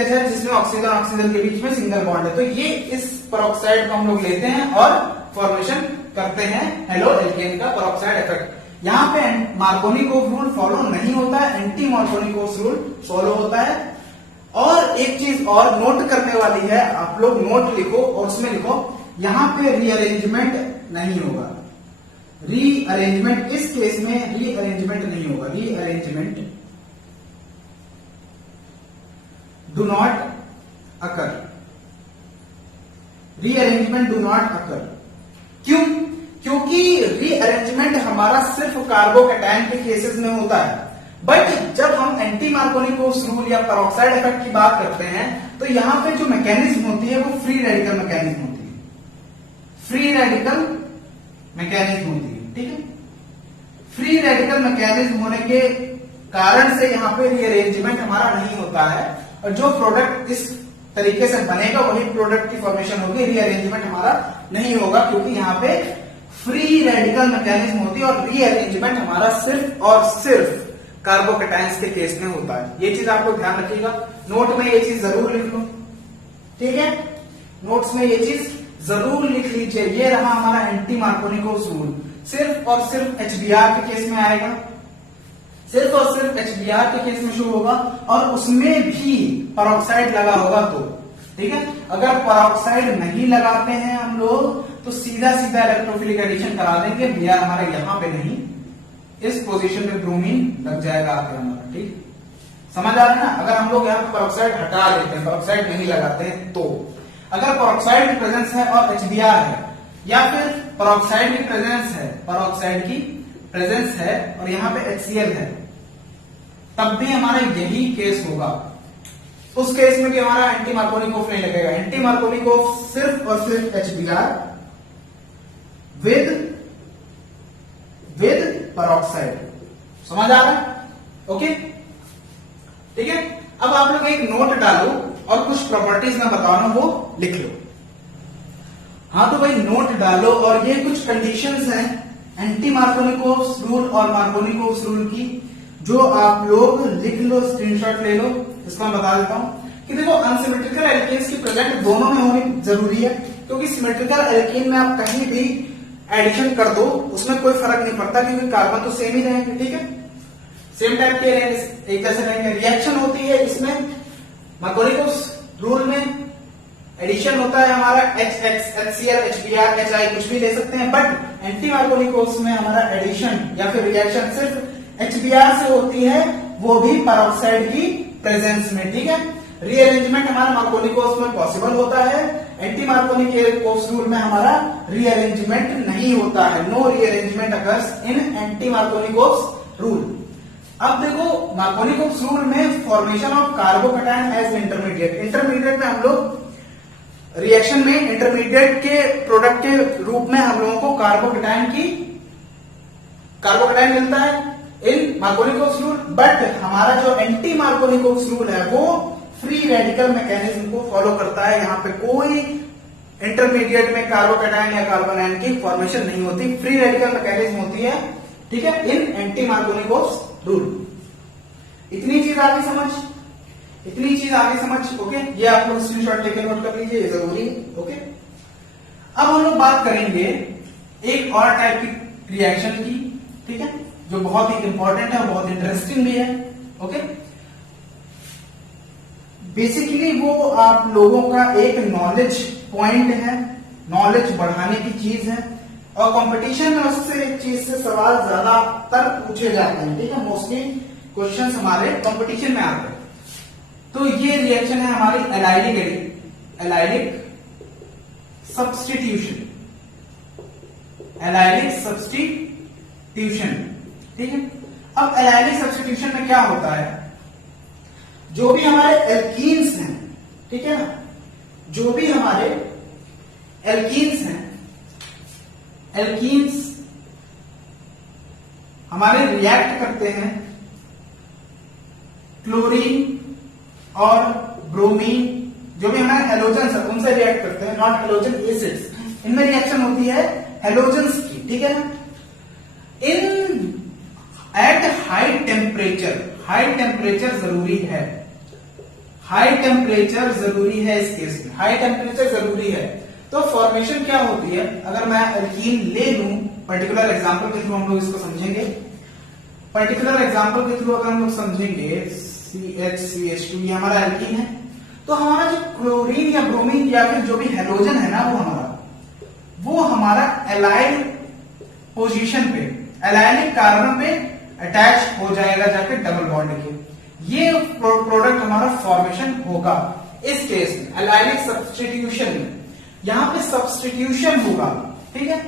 है जिसमें ऑक्सीजन ऑक्सीजन के बीच में सिंगल बॉन्ड है। तो ये इस पेरोक्साइड को हम लोग लेते हैं और फॉर्मेशन करते हैं हेलो एल्केन का पेरोक्साइड इफेक्ट। यहाँ पे मार्कोनिकोव रूल फॉलो नहीं होता है, एंटी मार्कोनिकोव रूल फॉलो होता है। और एक चीज और नोट करने वाली है, आप लोग नोट लिखो और उसमें लिखो यहां पे रीअरेंजमेंट नहीं होगा, रीअरेंजमेंट इस केस में रीअरेंजमेंट नहीं होगा, rearrangement do not occur, rearrangement do not occur. क्यों? क्योंकि रीअरेंजमेंट हमारा सिर्फ कार्बोकैटायन के केसेस में होता है, बट जब हम एंटी मार्कोनिकोव रूल या पेरोक्साइड इफेक्ट की बात करते हैं तो यहां पे जो मैकेनिज्म होती है वो फ्री रेडिकल मैकेनिज्म होती है, फ्री रेडिकल मैकेनिज्म होती है, ठीक है। फ्री रेडिकल मैकेनिज्म होने के कारण से यहां पे रीअरेंजमेंट हमारा नहीं होता है और जो प्रोडक्ट इस तरीके से बनेगा वही प्रोडक्ट की फॉर्मेशन होगी, रीअरेंजमेंट हमारा नहीं होगा क्योंकि यहाँ पे फ्री रेडिकल मैकेनिज्म होती है और रीअरेंजमेंट हमारा सिर्फ और सिर्फ कार्बोकैटायंस के केस में होता है। ये चीज आप लोग ध्यान रखिएगा, नोट में ये चीज जरूर लिख लो, ठीक है। नोट्स में ये चीज जरूर लिख लीजिए। ये रहा हमारा एंटी मार्कोनिकोव रूल, सिर्फ और सिर्फ HBr के केस में आएगा, सिर्फ और सिर्फ HBr के केस में शो होगा और उसमें भी पेरोक्साइड लगा होगा तो, ठीक है। अगर पेरोक्साइड नहीं लगाते हैं हम लोग तो सीधा सीधा इलेक्ट्रोफिलिक एडिशन करा देंगे, Br हमारा यहां पे नहीं, इस पोजीशन पे ब्रोमीन लग जाएगा आके हमारा, ठीक समझ आ रहा है ना। अगर हम लोग यहाँ पे पेरोक्साइड हटा देते हैं, पेरोक्साइड नहीं लगाते हैं तो, अगर पेरोक्साइड की प्रेजेंस है और HBr है या फिर पेरोक्साइड की प्रेजेंस है, पेरोक्साइड की प्रेजेंस है और यहाँ पे HCl है, तब भी हमारा यही केस होगा। उस केस में भी हमारा एंटी मार्कोनिकोव नहीं लगेगा, एंटी मार्कोनिकोव सिर्फ और सिर्फ HBr विद पेरोक्साइड। समझ आ रहा है? ओके, ठीक है। अब आप लोग एक नोट डालो और कुछ प्रॉपर्टीज मैं बता रहा हूं वो लिख लो। हाँ तो भाई नोट डालो और ये कुछ कंडीशंस हैं एंटी मार्कोनिकोव रूल और मार्कोनिकोव रूल की, जो आप लोग लिख लो, स्क्रीनशॉट ले लो। इसको मैं बता देता हूं कि देखो अनसिमेट्रिकल एल्केन्स की प्रेजेंट दोनों में होनी जरूरी है, क्योंकि सिमेट्रिकल एल्केन में आप कहीं भी एडिशन कर दो उसमें कोई फर्क नहीं पड़ता क्योंकि कार्बन तो सेम ही रहेंगे, ठीक है, सेम टाइप के एक जैसे रहेंगे। रिएक्शन होती है इसमें मार्कोनिकोव रूल में, एडिशन होता है हमारा HX, HCl, HBr, HI कुछ भी ले सकते हैं, बट एंटी मार्कोनिकोव में हमारा एडिशन या फिर रिएक्शन सिर्फ HBr से होती है, वो भी पेरोक्साइड की प्रेजेंस में, ठीक है। रीअरेंजमेंट हमारा मार्कोनिकोव में पॉसिबल होता है, एंटी मार्कोनिकोव रूल में हमारा रीअरेंजमेंट नहीं होता है, no rearrangement occurs in anti Markovnikov rule. अब देखो मार्कोनिकोव रूल में formation of carbocation as intermediate, intermediate में हम लोग रिएक्शन में इंटरमीडिएट के प्रोडक्ट के रूप में हम लोगों को कार्बोकैटायन मिलता है इन मार्कोनिकोव रूल, बट हमारा जो एंटी मार्कोनिकोव रूल है वो फ्री रेडिकल मैकेनिज्म को फॉलो करता है। यहाँ पे कोई इंटरमीडिएट में कार्बोकैटायन या कार्बन आयन की फॉर्मेशन नहीं होती, फ्री रेडिकल मैकेनिज्म होती है, ठीक है, इन एंटी मार्कोनिकोव रूल। इतनी चीज आगे समझ, ओके। ये आप लोग स्क्रीनशॉट लेके नोट कर लीजिए, ये जरूरी है, ओके। अब हम लोग बात करेंगे एक और टाइप की रिएक्शन की, ठीक है, जो बहुत ही इंपॉर्टेंट है और बहुत इंटरेस्टिंग भी है, ओके। बेसिकली वो आप लोगों का एक नॉलेज पॉइंट है, नॉलेज बढ़ाने की चीज है और कंपटीशन में उससे एक चीज से सवाल ज्यादातर पूछे जाते हैं, ठीक है। मोस्टली क्वेश्चंस हमारे कंपटीशन में आते हैं। तो ये रिएक्शन है हमारी एलाइलिक सब्स्टिट्यूशन, एलाइलिक सब्स्टिट्यूशन। ठीक है, अब एलाइलिक सब्स्टिट्यूशन में क्या होता है, जो भी हमारे एल्कीन्स हैं, ठीक है ना, जो भी हमारे एल्कीन्स हैं, एल्कीन्स हमारे रिएक्ट करते हैं क्लोरीन और ब्रोमीन, जो भी हमारे हेलोजन्स है उनसे रिएक्ट करते हैं, नॉट हेलोजन एसिड्स। इनमें रिएक्शन होती है हेलोजन्स की, ठीक है ना। In at high temperature, high temperature जरूरी है, हाई टेम्परेचर जरूरी है इस केस में, हाई टेम्परेचर जरूरी है। तो फॉर्मेशन क्या होती है, अगर मैं एल्कीन ले लूं, पर्टिकुलर एग्जांपल के थ्रू हम लोग इसको समझेंगे, पर्टिकुलर एग्जांपल के थ्रू अगर हम लोग समझेंगे, CH2 ये हमारा एल्कीन है, तो हमारा जो क्लोरीन या ब्रोमीन या फिर जो भी हेलोजन है ना, वो हमारा एलाइल पोजीशन पे, एलाइलिक कार्बन पे अटैच हो जाएगा जाके डबल बॉन्ड के, ये प्रोडक्ट हमारा फॉर्मेशन होगा इस केस में, एलाइलिक सब्स्टिट्यूशन में। यहां पे सब्स्टिट्यूशन होगा, ठीक है,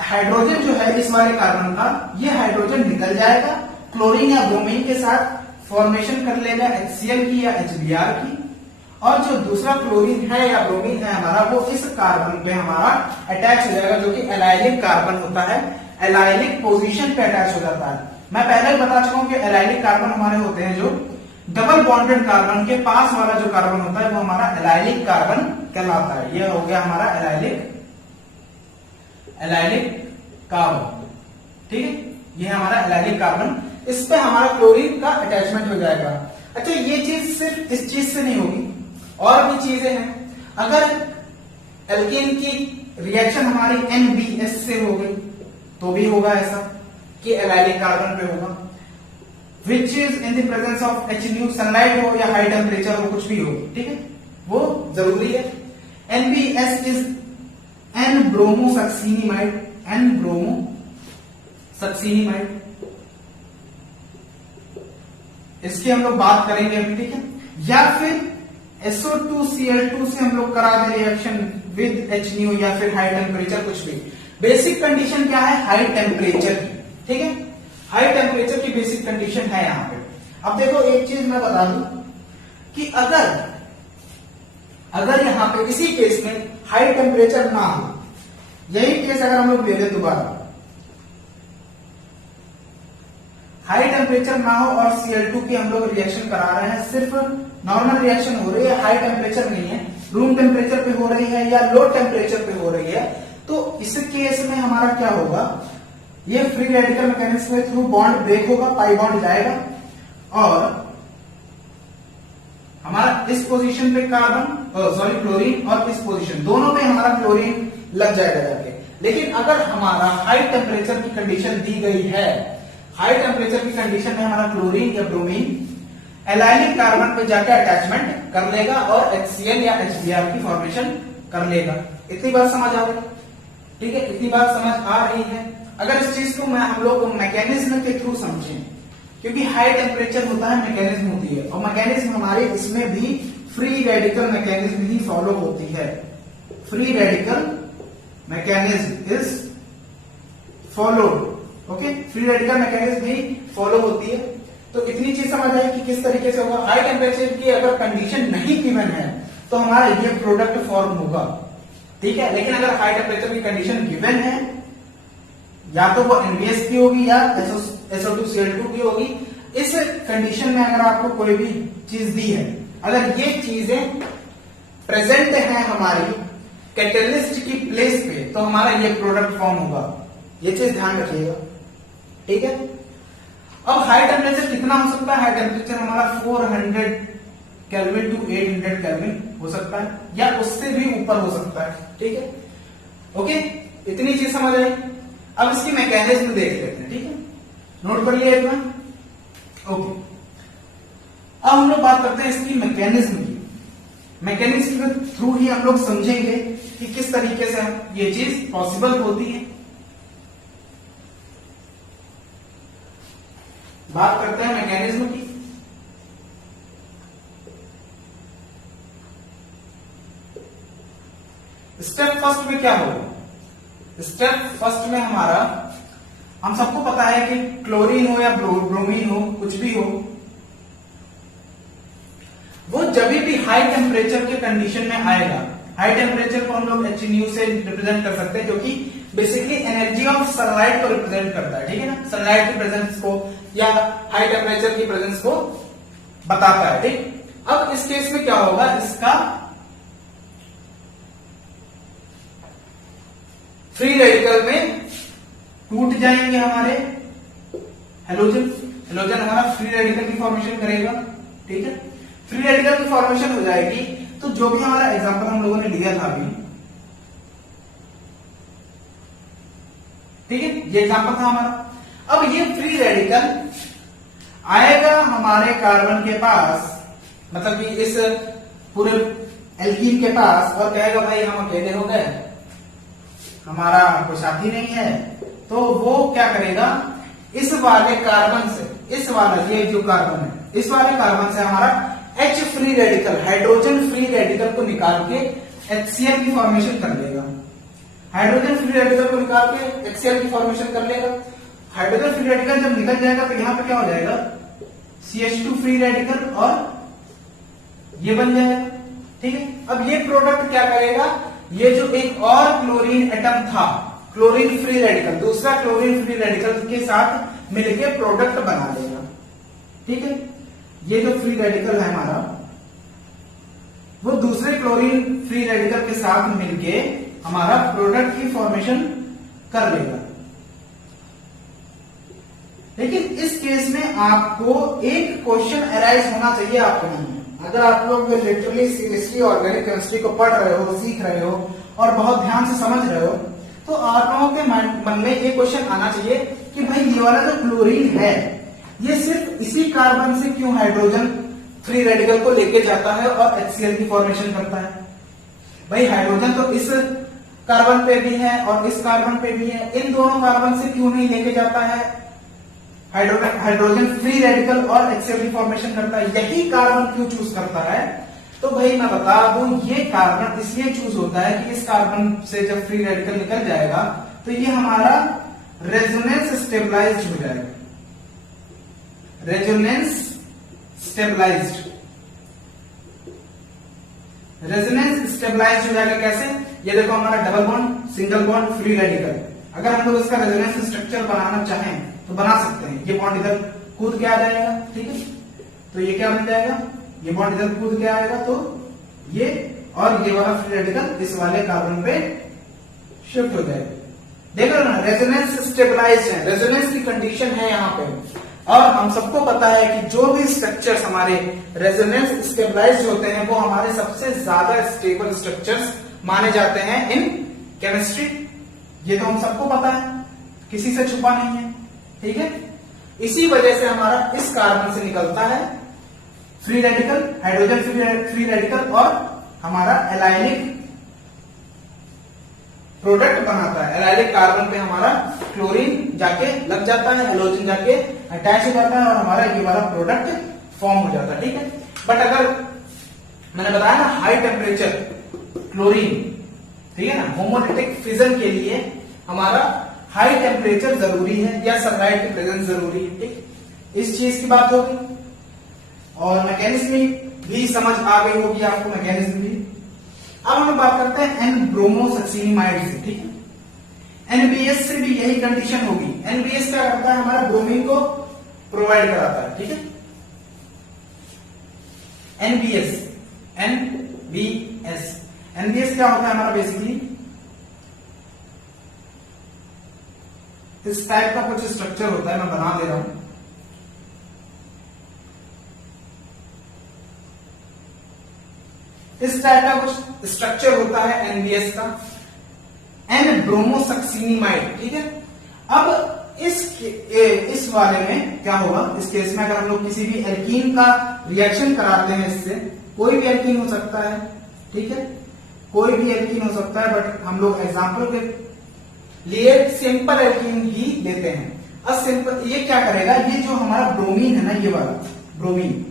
हाइड्रोजन जो है इस वाले कार्बन का, ये हाइड्रोजन निकल जाएगा, क्लोरीन या ब्रोमीन के साथ फॉर्मेशन कर लेगा HCl की या HBr की, और जो दूसरा क्लोरीन है या ब्रोमीन है हमारा, वो इस कार्बन पे हमारा अटैच हो जाएगा, जो कि एलाइलिक कार्बन होता है, एलाइलिक पोजीशन पे अटैच हो जाता है। मैं पहले ही बता चुका हूं कि एलाइलिक कार्बन हमारे होते हैं जो डबल बॉन्डेड कार्बन के पास वाला जो कार्बन होता है वो हमारा एलाइलिक कार्बन कहलाता है। ये हो गया हमारा एलाइलिक कार्बन, ठीक है, ये हमारा एलाइलिक कार्बन, इस पे हमारा क्लोरीन का अटैचमेंट हो जाएगा। अच्छा, ये चीज सिर्फ इस चीज से नहीं होगी, और भी चीजें हैं। अगर एल्कीन की रिएक्शन हमारी NBS से हो गई तो भी होगा ऐसा कि एलाइलिक कार्बन पे होगा, which is in the presence of HNu, sunlight हो या हाई टेम्परेचर हो, कुछ भी हो, ठीक है, वो जरूरी है। NBS इज N ब्रोमोसक्सीनिमाइड, N ब्रोमोसक्सीनिमाइड, इसकी हम लोग बात करेंगे अभी, ठीक है। या फिर SO2Cl2 से हम लोग करा दे रिएक्शन विद HNu या फिर हाई टेम्परेचर, कुछ भी। बेसिक कंडीशन क्या है, हाई टेम्परेचर की, ठीक है, हाई टेम्परेचर की बेसिक कंडीशन है यहां पे। अब देखो एक चीज मैं बता दूं कि अगर यहां पे इसी केस में हाई टेम्परेचर ना हो, यही केस अगर हम लोग ले लें दोबारा, हाई टेम्परेचर ना हो और Cl2 की हम लोग रिएक्शन करा रहे हैं, सिर्फ नॉर्मल रिएक्शन हो रही है, हाई टेम्परेचर नहीं है, रूम टेम्परेचर पे हो रही है या लो टेम्परेचर पे हो रही है, तो इस केस में हमारा क्या होगा, ये फ्री रेडिकल मैकेनिज्म के थ्रू बॉन्ड ब्रेक होगा, पाई बॉन्ड जाएगा, और हमारा इस पोजीशन पे कार्बन क्लोरीन, और इस पोजीशन दोनों पे हमारा क्लोरीन लग जाएगा जाके। लेकिन अगर हमारा हाई टेम्परेचर की कंडीशन दी गई है, हाई टेम्परेचर की कंडीशन में हमारा क्लोरीन या ब्रोमीन एलाइलिक कार्बन पे जाके अटैचमेंट कर लेगा और HCl या HBr की फॉर्मेशन कर लेगा। इतनी बात समझ आ रही, ठीक है, इतनी बात समझ आ रही है। अगर इस चीज को हम लोग मैकेनिज्म के थ्रू समझें, क्योंकि हाई टेम्परेचर होता है, मैकेनिज्म होती है, और मैकेनिज्म हमारे इसमें भी फ्री रेडिकल मैकेनिज्म ही फॉलो होती है, free radical mechanism is followed, okay, free radical mechanism he follow होती है। तो इतनी चीज समझ आई कि किस तरीके से होगा। हाई टेम्परेचर की अगर कंडीशन नहीं गिवन है तो हमारा ये प्रोडक्ट फॉर्म होगा, ठीक है। लेकिन अगर हाई टेम्परेचर की कंडीशन गिवन है, या तो वो NBS की होगी या SO2Cl2 की होगी, इस कंडीशन में अगर आपको कोई भी चीज दी है, अगर ये चीजें प्रेजेंट है हमारी कैटलिस्ट की प्लेस पे, तो हमारा ये प्रोडक्ट फॉर्म होगा। ये चीज ध्यान रखिएगा, ठीक है। अब हाई टेम्परेचर कितना हो सकता है, हाई टेम्परेचर हमारा 400 केल्विन टू 800 केल्विन हो सकता है, या उससे भी ऊपर हो सकता है, ठीक है, ओके, इतनी चीज समझ आई। अब इसकी मैकेनिज्म देख लेते हैं, ठीक है, नोट कर लिया इतना, ओके। अब हम लोग बात करते हैं इसकी मैकेनिज्म की। मैकेनिज्म के थ्रू ही हम लोग समझेंगे कि किस तरीके से ये चीज पॉसिबल होती है। बात करते हैं मैकेनिज्म की। स्टेप फर्स्ट में क्या होगा? स्टेप फर्स्ट में हमारा, हम सबको पता है कि क्लोरीन हो या ब्रोमीन हो, कुछ भी हो, वो जब भी हाई टेम्परेचर के कंडीशन में आएगा, हाई टेम्परेचर को हम लोग HNU से रिप्रेजेंट कर सकते हैं, क्योंकि बेसिकली एनर्जी ऑफ सनलाइट को रिप्रेजेंट करता है, ठीक है ना, सनलाइट की प्रेजेंस को या हाई टेम्परेचर की प्रेजेंस को बताता है, ठीक। अब इस केस में क्या होगा, इसका फ्री रेडिकल में टूट जाएंगे हमारे हेलोजन, हेलोजन हमारा फ्री रेडिकल की फॉर्मेशन करेगा, ठीक है। फ्री रेडिकल की फॉर्मेशन हो जाएगी तो जो भी हमारा एग्जांपल हम लोगों ने लिया था अभी, ठीक है, ये एग्जांपल था हमारा। अब ये फ्री रेडिकल आएगा हमारे कार्बन के पास, मतलब कि इस पूरे एल्कीन के पास, और कहेगा भाई हम अकेले हो गए, हमारा कोई साथी नहीं है, तो वो क्या करेगा, इस वाले कार्बन से, इस वाला ये जो कार्बन है, इस वाले कार्बन से हमारा H free radical, hydrogen free radical को निकाल के HCl की फॉर्मेशन कर लेगा। हाइड्रोजन फ्री रेडिकल को निकाल के HCl की फॉर्मेशन कर लेगा। हाइड्रोजन फ्री रेडिकल जब निकल जाएगा तो यहां पे क्या हो जाएगा, CH2 फ्री रेडिकल, और ये बन जाएगा, ठीक है। अब ये प्रोडक्ट क्या करेगा, ये जो एक और क्लोरीन एटम था, क्लोरीन फ्री रेडिकल, दूसरा क्लोरीन फ्री रेडिकल के साथ मिलके प्रोडक्ट बना देगा, ठीक है। ये जो फ्री रेडिकल है हमारा, वो दूसरे क्लोरीन फ्री रेडिकल के साथ मिलके हमारा प्रोडक्ट की फॉर्मेशन कर लेगा। लेकिन इस केस में आपको एक क्वेश्चन अराइज होना चाहिए आपके मन में। अगर आप लोग लिटरली सीरियसली ऑर्गेनिक केमिस्ट्री को पढ़ रहे हो, सीख रहे हो और बहुत ध्यान से समझ रहे हो, तो आप लोगों के मन में एक क्वेश्चन आना चाहिए कि भाई ये वाला जो क्लोरीन है, ये सिर्फ इसी कार्बन से क्यों हाइड्रोजन फ्री रेडिकल को लेके जाता है और HCl की फॉर्मेशन करता है? भाई हाइड्रोजन तो इस कार्बन पे भी है और इस कार्बन पे भी है, इन दोनों कार्बन से क्यों नहीं लेके जाता है हाइड्रोजन फ्री रेडिकल और HCl की फॉर्मेशन करता है? यही कार्बन क्यों चूज करता है? तो भाई मैं बता दूं, ये कार्बन इसलिए चूज होता है कि इस कार्बन से जब फ्री रेडिकल निकल जाएगा तो ये हमारा रेजोनेंस स्टेबलाइज्ड हो जाएगा, रेजोनेंस स्टेबलाइज्ड, रेजोनेंस स्टेबलाइज्ड हो जाएगा। कैसे? ये देखो हमारा double bond, single bond, free radical, अगर हम लोग इसका रेजोनेंस स्ट्रक्चर बनाना चाहें तो बना सकते हैं। ये बॉन्ड इधर कूद के आ जाएगा, ठीक है, तो ये क्या बन जाएगा, ये बॉन्ड इधर कूद के आएगा, तो ये और ये वाला फ्री रेडिकल इस वाले कार्बन पे शिफ्ट हो जाएगा। देख रहे हो ना, रेजोनेंस स्टेबलाइज्ड है, रेजोनेंस की कंडीशन है यहाँ पे। और हम सबको पता है कि जो भी स्ट्रक्चर्स हमारे रेजोनेंस स्टेबलाइज्ड होते हैं वो हमारे सबसे ज्यादा स्टेबल स्ट्रक्चर्स माने जाते हैं इन केमिस्ट्री। ये तो हम सबको पता है, किसी से छुपा नहीं है, ठीक है। इसी वजह से हमारा इस कार्बन से निकलता है free radical, hydrogen free radical, और हमारा एलाइनिक प्रोडक्ट बनाता है। एलाइनिक कार्बन पे हमारा क्लोरीन जाके लग जाता है, हेलोजन जाके अटैच हो जाता है और हमारा ये वाला प्रोडक्ट फॉर्म हो जाता है, ठीक है। बट अगर मैंने बताया ना हाई टेम्परेचर क्लोरीन, ठीक है ना, होमोलिटिक फिजन के लिए हमारा हाई टेम्परेचर जरूरी है या सनलाइट की प्रेजेंस जरूरी है, ठीक। इस चीज की बात होगी। और मैकेनिज्म भी समझ आ गई होगी आपको, मैकेनिज्म भी। अब हम बात करते हैं एन ब्रोमोसक्सिनिमाइड से, ठीक है। एनबीएस से भी यही कंडीशन होगी। एनबीएस क्या करता है, हमारा ब्रोमीन को प्रोवाइड कराता है, ठीक है। एनबीएस, एनबीएस, एनबीएस क्या होता है हमारा, बेसिकली इस टाइप का कुछ स्ट्रक्चर होता है, मैं बना दे रहा हूं। इस टाइप का कुछ स्ट्रक्चर होता है एनबीएस का, एन ब्रोमोसक्सिनिमाइड, ठीक है। अब इस वाले में क्या होगा, इस केस में अगर हम लोग किसी भी एल्कीन का रिएक्शन कराते हैं, इससे कोई भी एल्कीन हो सकता है, ठीक है, कोई भी एल्कीन हो सकता है, बट हम लोग एग्जांपल के लिए सिंपल एल्कीन ही लेते हैं। अब सिंपल ये क्या करेगा, ये जो हमारा ब्रोमीन है ना, ये वाला ब्रोमीन,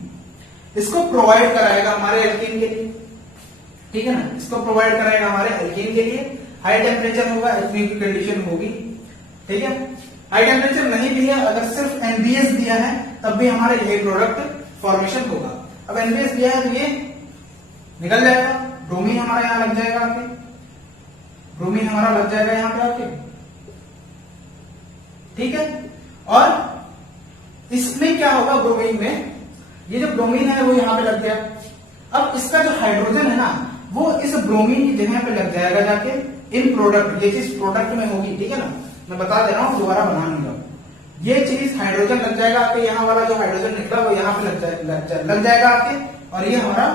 इसको प्रोवाइड कराएगा हमारे एल्कीन के लिए। ठीक है ना, इसको प्रोवाइड कराएगा हमारे एल्कीन के लिए। हाई टेम्परेचर होगा, इतनी की कंडीशन होगी, ठीक है। हाई टेम्परेचर नहीं दिया, अगर सिर्फ एनबीएस दिया है तब भी हमारा यही प्रोडक्ट फॉर्मेशन होगा। अब एनबीएस दिया है तो ये निकल जाएगा, ब्रोमीन हमारा यहां लग जाएगा आपके, ब्रोमीन हमारा लग जाएगा यहां पे आपके, ठीक है। और इसमें क्या होगा, ब्रोमीन में ये जो ब्रोमीन है वो यहां पे लग गया। अब इसका जो हाइड्रोजन है ना वो इस ब्रोमीन की जगह पे लग जाएगा जाके इन प्रोडक्ट, ये चीज प्रोडक्ट में होगी, ठीक है ना, मैं बता दे रहा हूं, दोबारा बना नहीं रहा हूं। ये चीज हाइड्रोजन लग जाएगा आपके, यहाँ वाला जो हाइड्रोजन निकला वो यहाँ पे लग जाएगा आपके, और ये हमारा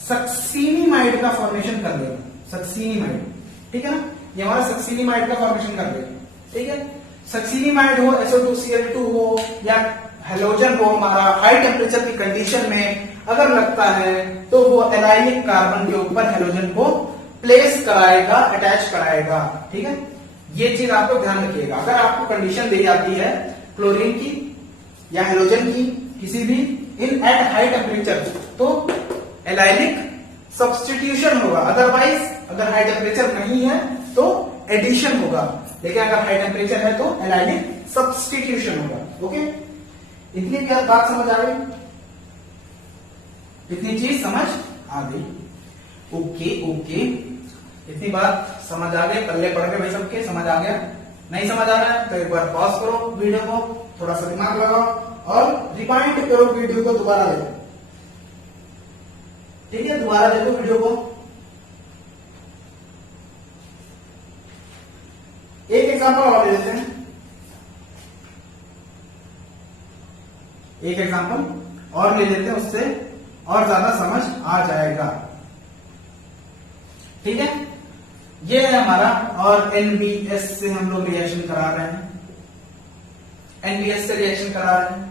सक्सीनिमाइड का फॉर्मेशन कर देगा, सक्सीनिमाइड, ठीक है ना, ये हमारा सक्सीनिमाइड का फॉर्मेशन कर देगा, ठीक है। सक्सीनिमाइड हो, SO2Cl2 हो या हेलोजन हो, हमारा हाई टेम्परेचर की कंडीशन में अगर लगता है तो वो एलाइलिक कार्बन के ऊपर हेलोजन को प्लेस कराएगा, अटैच कराएगा, ठीक है। ये चीज आपको ध्यान रखिएगा। अगर आपको कंडीशन दी जाती है क्लोरीन की या हेलोजन की किसी भी इन एट हाई टेम्परेचर, तो एलाइलिक सब्स्टिट्यूशन होगा, अदरवाइज अगर हाई टेम्परेचर नहीं है तो एडिशन होगा, लेकिन अगर हाई टेम्परेचर है तो एलाइलिक सब्स्टिट्यूशन होगा। ओके, इतनी भी बात समझ आ गई, इतनी चीज समझ आ गई। ओके ओके, इतनी बात समझ आ गई, पल्ले पढ़ के भाई सबके समझ आ गया। नहीं समझ आ रहा है तो एक बार पॉज करो वीडियो को, थोड़ा सा दिमाग लगाओ और रिवाइंड करो वीडियो को, दोबारा देखो, ठीक है, दोबारा देखो वीडियो को। एक एग्जांपल और ले लेते हैं, एक एग्जांपल और ले लेते हैं, उससे और ज्यादा समझ आ जाएगा, ठीक है। ये है हमारा, और एनबीएस से हम लोग रिएक्शन करा रहे हैं, एनबीएस से रिएक्शन करा रहे हैं,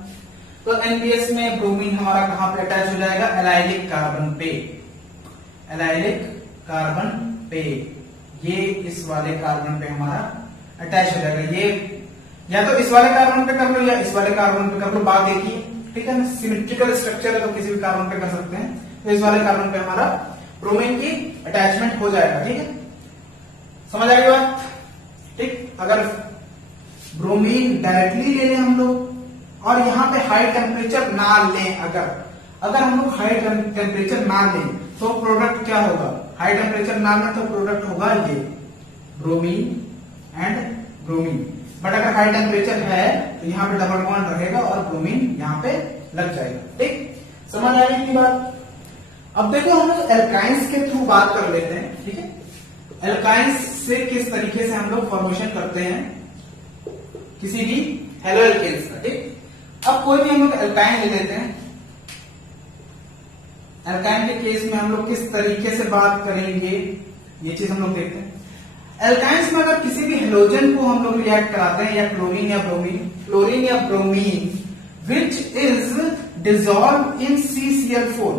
तो एनबीएस में ब्रोमीन हमारा कहां पे अटैच हो जाएगा, एलाइलिक कार्बन पे, एलाइलिक कार्बन पे, ये इस वाले कार्बन पे हमारा अटैच हो जाएगा। ये या तो इस वाले कार्बन पे कर लो या इस वाले कार्बन पे कर लो, बात एक ही, ठीक है ना, सिमेट्रिकल स्ट्रक्चर है तो किसी भी कार्बन पे कर सकते हैं। तो इस वाले कार्बन पे हमारा ब्रोमीन की अटैचमेंट हो जाएगा, ठीक है, समझ आ गई बात, ठीक। अगर ब्रोमीन डायरेक्टली ले लें हम लोग और यहाँ पे हाई टेम्परेचर ना लें, अगर हम लोग हाई टेम्परेचर ना लें तो प्रोडक्ट क्या होगा, हाई टेम्परेचर ना लें तो प्रोडक्ट होगा ये ब्रोमीन एंड ब्रोमीन। बट अगर हाई टेम्परेचर है तो यहाँ पे डबल बॉन्ड रहेगा और ब्रोमीन यहाँ पे लग जाएगा, ठीक, समझ आ गई बात। अब देखो हम लोग एल्काइंस के थ्रू बात कर लेते हैं, ठीक है, एल्काइंस से किस तरीके से हम लोग फॉर्मेशन करते हैं किसी भी हेलो एल्केन्स का, ठीक। अब कोई भी हम लोग एल्काइन ले लेते हैं, एल्काइन के केस में हम लोग किस तरीके से बात करेंगे ये चीज हम लोग देखते हैं। एल्काइंस में अगर किसी भी हेलोजन को हम लोग रिएक्ट कराते हैं, या क्लोरीन या ब्रोमीन, क्लोरीन या bromine which is dissolve in CCl4,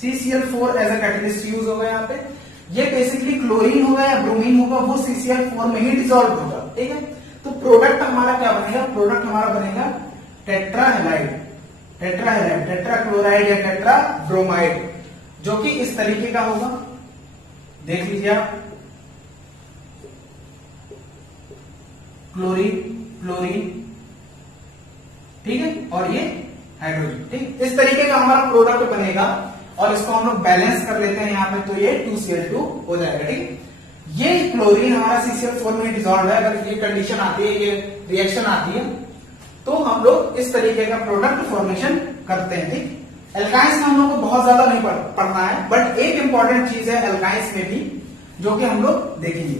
CCl4 as a catalyst use होगा यहाँ पे। ये बेसिकली क्लोरीन होगा या ब्रोमीन होगा, वो CCl4 में ही डिसॉल्व होगा, ठीक है। तो प्रोडक्ट हमारा क्या बनेगा, प्रोडक्ट हमारा बनेगा टेट्राहेलाइड, टेट्राहेलाइड, टेट्राक्लोराइड या टेट्राब्रोमाइड, जो कि इस तरीके का होगा, देख लीजिए आप, क्लोरीन क्लोरीन, ठीक है, और ये हाइड्रोजन, ठीक, इस तरीके का हमारा प्रोडक्ट बनेगा। और इसको हम लोग बैलेंस कर लेते हैं यहाँ पे, तो ये 2Cl2 हो जाएगा, ठीक। ये क्लोरीन हमारा CCl4 में डिसॉल्व है, अगर ये कंडीशन आती है, ये रिएक्शन आती है, तो हम लोग इस तरीके का प्रोडक्ट फॉर्मेशन करते हैं, ठीक। एल्काइंस में हम लोग को बहुत ज्यादा नहीं पढ़ना है, बट एक इंपॉर्टेंट चीज है एल्काइंस में भी जो कि हम लोग देखेंगे।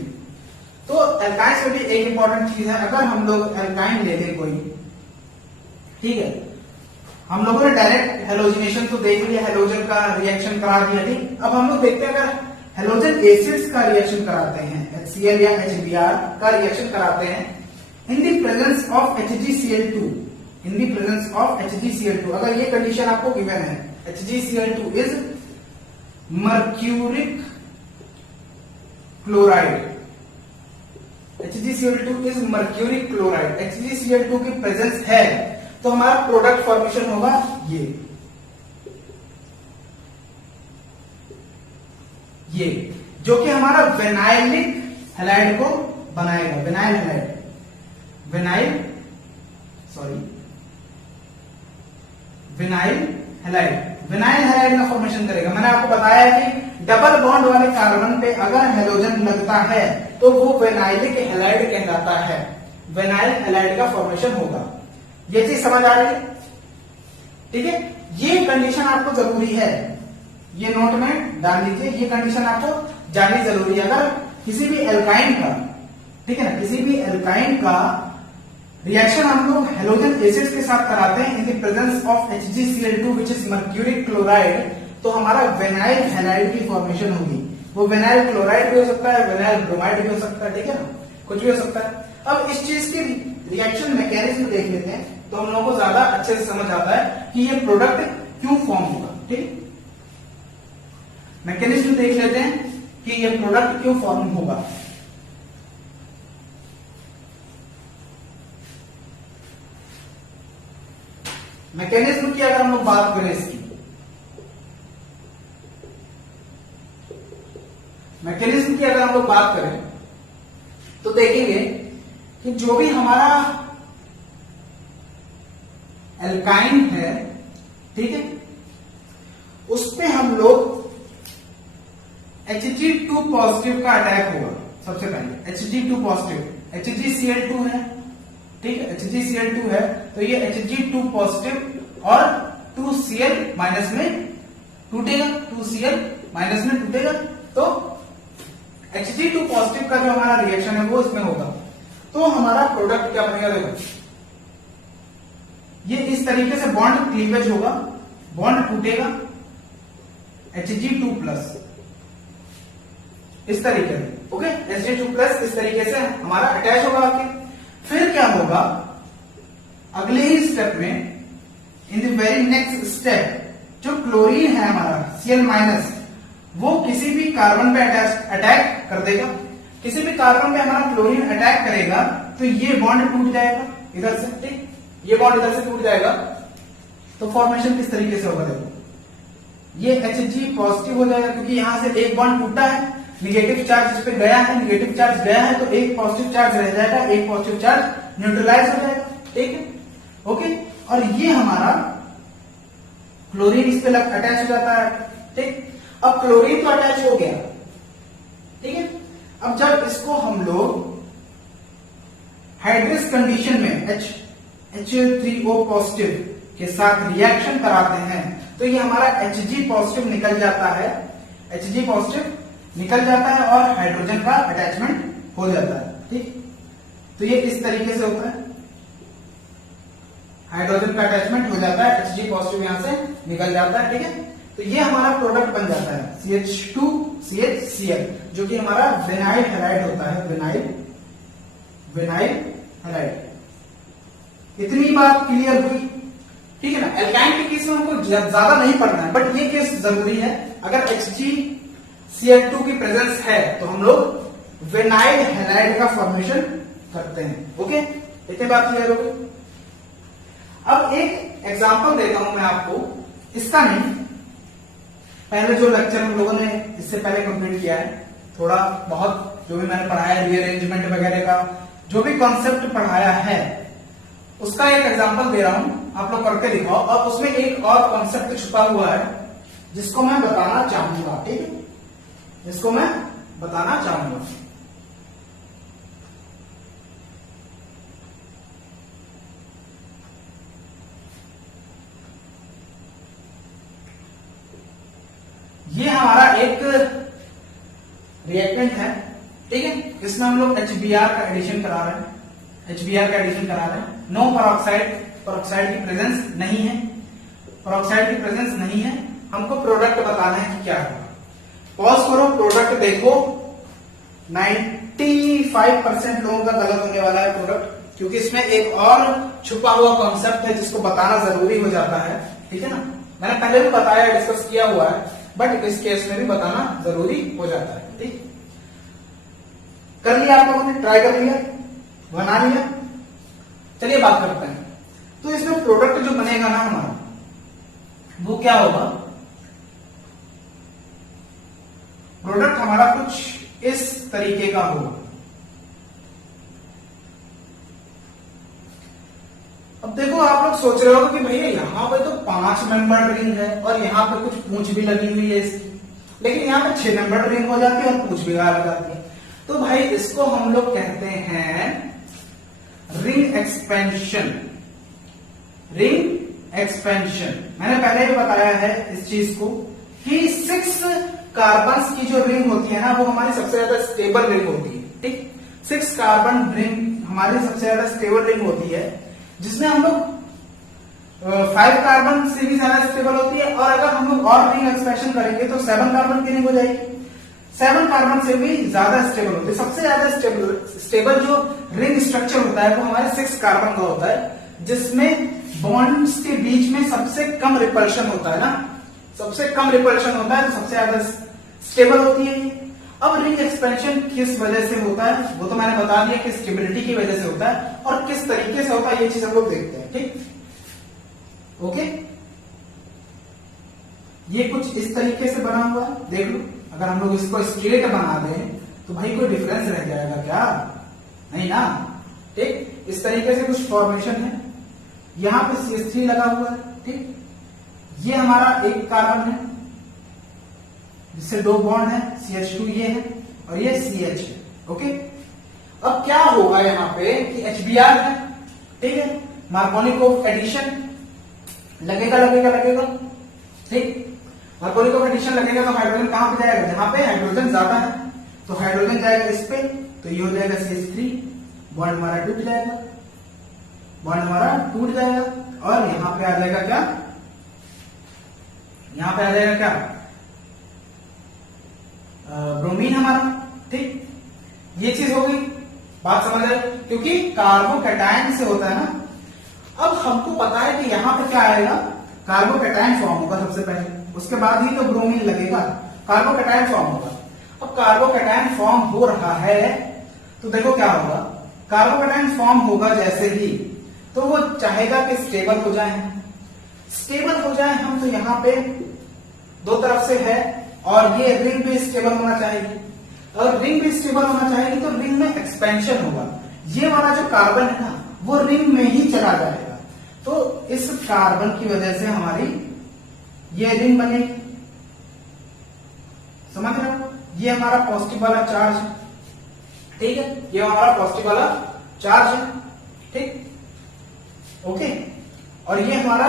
तो एल्काइंस में भी एक इंपॉर्टेंट चीज है, अगर हम लोग एल्काइन ले लें कोई, ठीक है, हम लोगों ने डायरेक्ट हेलोजिनेशन तो देख लिया, हेलोजन का रिएक्शन करा दिया, ठीक। अब हम लोग देखते हैं अगर हेलोजन एसिड्स का रिएक्शन कराते हैं, HCl या HBr का रिएक्शन कराते हैं in the presence of HgCl2, in the presence of HgCl2, अगर ये कंडीशन आपको गिवन है, HgCl2 is mercuric chloride, HgCl2 is mercuric chloride, HgCl2 की प्रेजेंस है, तो हमारा प्रोडक्ट फॉर्मेशन होगा ये, ये जो कि हमारा विनाइलिक हैलाइड को बनाएगा, विनाइल हैलाइड, विनाइल हैलाइड का फॉर्मेशन करेगा। मैंने आपको बताया है कि डबल बॉन्ड वाले कार्बन पे अगर हेलोजन लगता है तो वो विनाइलिक हैलाइड कहलाता है, विनाइल हैलाइड का फॉर्मेशन होगा। ये चीज समझ आ रही है? ठीक है, ये कंडीशन आपको जरूरी है, ये नोट में डाल लीजिए, ये कंडीशन आपको जाननी जरूरी है। अगर किसी भी एल्काइन का, ठीक है ना, किसी भी एल्काइन का रिएक्शन हम लोग हेलोजन एसिड्स के साथ कराते हैं in the presence of HgCl2 which is mercuric chloride, तो हमारा विनाइल हैलाइड की फॉर्मेशन होगी। वो विनाइल क्लोराइड भी हो सकता है, विनाइल ब्रोमाइड भी हो सकता है, ठीक है ना, कुछ भी हो सकता है। अब इस चीज की रिएक्शन मैकेनिज्म देख लेते हैं तो हम लोगों को ज्यादा अच्छे से समझ आता है कि ये प्रोडक्ट क्यों फॉर्म होगा। ठीक, मैकेनिज्म देख लेते हैं कि ये प्रोडक्ट क्यों फॉर्म होगा। मैकेनिज्म की अगर हम लोग बात करें, इसकी मैकेनिज्म की अगर हम लोग बात करें तो देखेंगे कि जो भी हमारा एल्काइन है, ठीक है, उस पे हम लोग Hg2 पॉजिटिव का अटैक होगा। सबसे पहले Hg2 पॉजिटिव, HgCl2 है, ठीक है, HgCl2 है तो ये Hg2 पॉजिटिव और 2Cl माइनस में टूटेगा, 2Cl माइनस में टूटेगा, तो Hg2 पॉजिटिव का जो हमारा रिएक्शन है वो इसमें होगा। तो हमारा प्रोडक्ट क्या बनेगा, देखो ये इस तरीके से बॉन्ड क्लीवेज होगा, बॉन्ड टूटेगा, Hg2 प्लस इस तरीके से, ओके, Hg2 प्लस इस तरीके से हमारा अटैच होगा आपके। फिर क्या होगा, अगले ही स्टेप में, in the very next step, जो क्लोरीन है हमारा Cl माइनस, वो किसी भी कार्बन पे अटैक कर देगा। किसी भी कार्बन पे हमारा क्लोरीन अटैक करेगा तो ये बॉन्ड टूट जाएगा इधर से, ठीक, ये बॉन्ड इधर से टूट जाएगा। तो फॉर्मेशन किस तरीके से होगा, देखो ये Hg पॉजिटिव हो जाएगा क्योंकि यहां से एक बॉन्ड टूटा है, निगेटिव चार्ज इस पे गया है, निगेटिव चार्ज गया है तो एक पॉजिटिव चार्ज रह जाएगा, एक पॉजिटिव चार्ज न्यूट्रलाइज हो जाएगा, ठीक है, ओके। और ये हमारा क्लोरीन इस पे अटैच हो जाता है, ठीक। अब क्लोरीन तो अटैच हो गया, ठीक है। अब जब इसको हम लोग हाइड्रस कंडीशन में H3O पॉजिटिव के साथ रिएक्शन कराते हैं तो ये हमारा Hg पॉजिटिव निकल जाता है, Hg पॉजिटिव निकल जाता है और हाइड्रोजन का अटैचमेंट हो जाता है, ठीक। तो ये इस तरीके से होता है, हाइड्रोजन का अटैचमेंट हो जाता है, Hg पॉजिटिव यहां से निकल जाता है, ठीक है। तो ये हमारा प्रोडक्ट बन जाता है CH2CHCl, जो कि हमारा विनाइल हैलाइड होता है, विनाइल हैलाइड। इतनी बात क्लियर हुई, ठीक है ना। एल्काइन के केस में हमको ज्यादा नहीं पढ़ना है, बट ये केस जरूरी है। अगर HgCl2 की प्रेजेंस है तो हम लोग विनाइल हैलाइड का फॉर्मेशन करते हैं, ओके, इतनी बात क्लियर हो गई। अब एक एग्जांपल देता हूं मैं आपको, इसका नहीं, पहले जो लेक्चर हम लोगों ने इससे पहले कंप्लीट किया है, थोड़ा बहुत जो भी मैंने पढ़ाया, रीअरेंजमेंट वगैरह का जो भी कॉन्सेप्ट पढ़ाया है उसका एक एग्जांपल दे रहा हूं, आप लोग करके दिखाओ। अब उसमें एक और कॉन्सेप्ट छुपा हुआ है जिसको मैं बताना चाहूंगा, ठीक है, जिसको मैं बताना चाहूंगा। ये हमारा एक रिएक्टेंट है, ठीक है, इसमें हम लोग HBr का एडिशन करा रहे हैं, HBr का एडिशन करा रहे हैं। नो पेरोक्साइड, पेरोक्साइड की प्रेजेंस नहीं है, पेरोक्साइड की प्रेजेंस नहीं है। हमको प्रोडक्ट बताना है कि क्या है। पॉज करो, प्रोडक्ट देखो। 95% लोगों का गलत होने वाला है प्रोडक्ट, क्योंकि इसमें एक और छुपा हुआ कॉन्सेप्ट है जिसको बताना जरूरी हो जाता है, ठीक है ना। मैंने पहले भी बताया, डिस्कस किया हुआ है, बट इस केस में भी बताना जरूरी हो जाता है, ठीक। कर लिया आप लोगों ने, ट्राई कर लिया, बना लिया। चलिए बात करते हैं। तो इसमें प्रोडक्ट जो बनेगा ना हमारा, वो क्या होगा, प्रोडक्ट हमारा कुछ इस तरीके का होगा। अब देखो आप लोग सोच रहे हो कि भैया यहाँ पे तो 5 मेंबर रिंग है और यहाँ पे कुछ पूंछ भी लगी हुई है इसकी, लेकिन यहाँ पे 6 मेंबर रिंग हो जाती है और पूंछ भी गायब हो जाती है। तो भाई इसको हम लोग कहते हैं रिंग एक्सपेंशन। रिंग एक्सपेंशन मैंने पहले ही बताया है इस चीज को कि 6 कार्बन्स की जो रिंग होती है ना वो हमारी सबसे ज्यादा स्टेबल रिंग होती है। ठीक, 6 कार्बन रिंग हमारी सबसे ज्यादा स्टेबल रिंग होती है, जिसमें हम लोग 5 कार्बन से भी ज्यादा स्टेबल होती है। और अगर हम लोग और रिंग एक्सपेंशन करेंगे तो 7 कार्बन की रिंग हो जाएगी। 7 कार्बन से भी ज्यादा स्टेबल होती है। सबसे ज्यादा स्टेबल जो रिंग स्ट्रक्चर होता है वो हमारे 6 कार्बन का होता है, जिसमें बॉन्ड्स के बीच में सबसे कम रिपल्शन होता है ना, सबसे कम रिपल्शन होता है तो सबसे ज्यादा स्टेबल होती है ये। अब रिंग एक्सपेंशन किस वजह से होता है वो तो मैंने बता दिया कि स्टेबिलिटी की वजह से होता है, और किस तरीके से होता है ये चीज हम लोग देखते हैं। ठीक, ओके, ये कुछ इस तरीके से बना हुआ है, देख लो। अगर हम लोग इसको स्ट्रेट बना दें तो भाई कोई डिफरेंस रह जाएगा क्या? नहीं ना। ठीक, इस तरीके से कुछ फॉर्मेशन है। यहां पे CH3 लगा हुआ है। ठीक, ये हमारा एक कार्बन है जिससे 2 बॉन्ड है, CH2 ये है और ये CH है। ओके, अब क्या होगा यहाँ पे कि HBr है। ठीक है, मार्कोनी ऑफ एडिशन लगेगा लगेगा लगेगा। ठीक, मार्कोनी ऑफ एडिशन लगेगा तो हाइड्रोजन कहां पे जाएगा? जहां पे हाइड्रोजन ज्यादा है तो हाइड्रोजन जाएगा इस पे, तो ये हो जाएगा CH3, बॉन्ड हमारा टूट जाएगा, बॉन्ड हमारा टूट जाएगा। और यहां पे आ जाएगा क्या? यहां पे आ जाएगा क्या? ब्रोमीन हमारा। ठीक, ये चीज हो गई, बात समझ आई, क्योंकि कार्बोकैटायन से होता है ना। अब हमको पता है कि यहां पे क्या आएगा? कार्बोकैटायन फॉर्म होगा सबसे पहले, उसके बाद ही तो ब्रोमीन लगेगा, कार्बोकैटायन फॉर्म होगा। अब कार्बोकैटायन फॉर्म हो रहा है तो देखो क्या होगा, कार्बोकैटायन फॉर्म होगा जैसे ही तो वो चाहेगा कि स्टेबल हो जाए। स्टेबल हो जाए हम तो यहाँ पे 2 तरफ से है, और ये रिंग भी स्टेबल होना चाहिए। और रिंग भी स्टेबल होना चाहिए तो रिंग में एक्सपेंशन होगा। ये वाला जो कार्बन है ना वो रिंग में ही चला जाएगा, तो इस कार्बन की वजह से हमारी ये रिंग बनेगी। समझ रहे हो? ये हमारा पॉजिटिव वाला चार्ज है। ठीक है, ये हमारा पॉजिटिव वाला चार्ज है। ठीक, ओके, और ये हमारा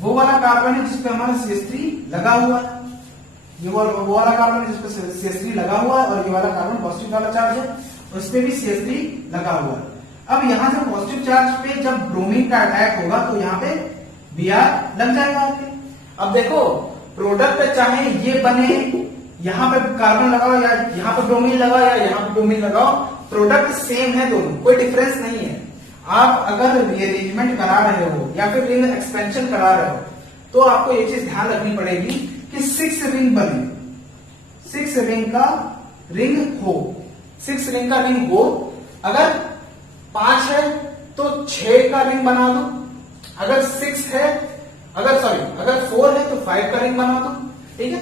वो वाला कार्बन है जिसपे हमारा CH3 लगा हुआ है। ये वो वाला कार्बन है जिसपे CH3 लगा हुआ है, और ये वाला कार्बन पॉजिटिव वाला चार्ज है, उस पे भी CH3 लगा हुआ है। अब यहां से पॉजिटिव चार्ज पे जब ब्रोमीन का अटैक होगा तो यहाँ पे Br लग जाएगा आपके। अब देखो प्रोडक्ट चाहे ये बने, यहां पे कार्बन लगाओ या यहां पे ब्रोमीन लगाओ या यहां पे ब्रोमीन लगाओ, प्रोडक्ट सेम है, दोनों कोई डिफरेंस नहीं है। आप अगर रीअरेंजमेंट करा रहे हो या फिर रिंग एक्सपेंशन करा रहे हो तो आपको ये चीज ध्यान रखनी पड़ेगी कि 6 रिंग बने, 6 रिंग का रिंग हो, 6 रिंग का रिंग हो। अगर 5 है तो 6 का रिंग बना दो, अगर 6 है अगर 4 है तो 5 का रिंग बना दो। ठीक है,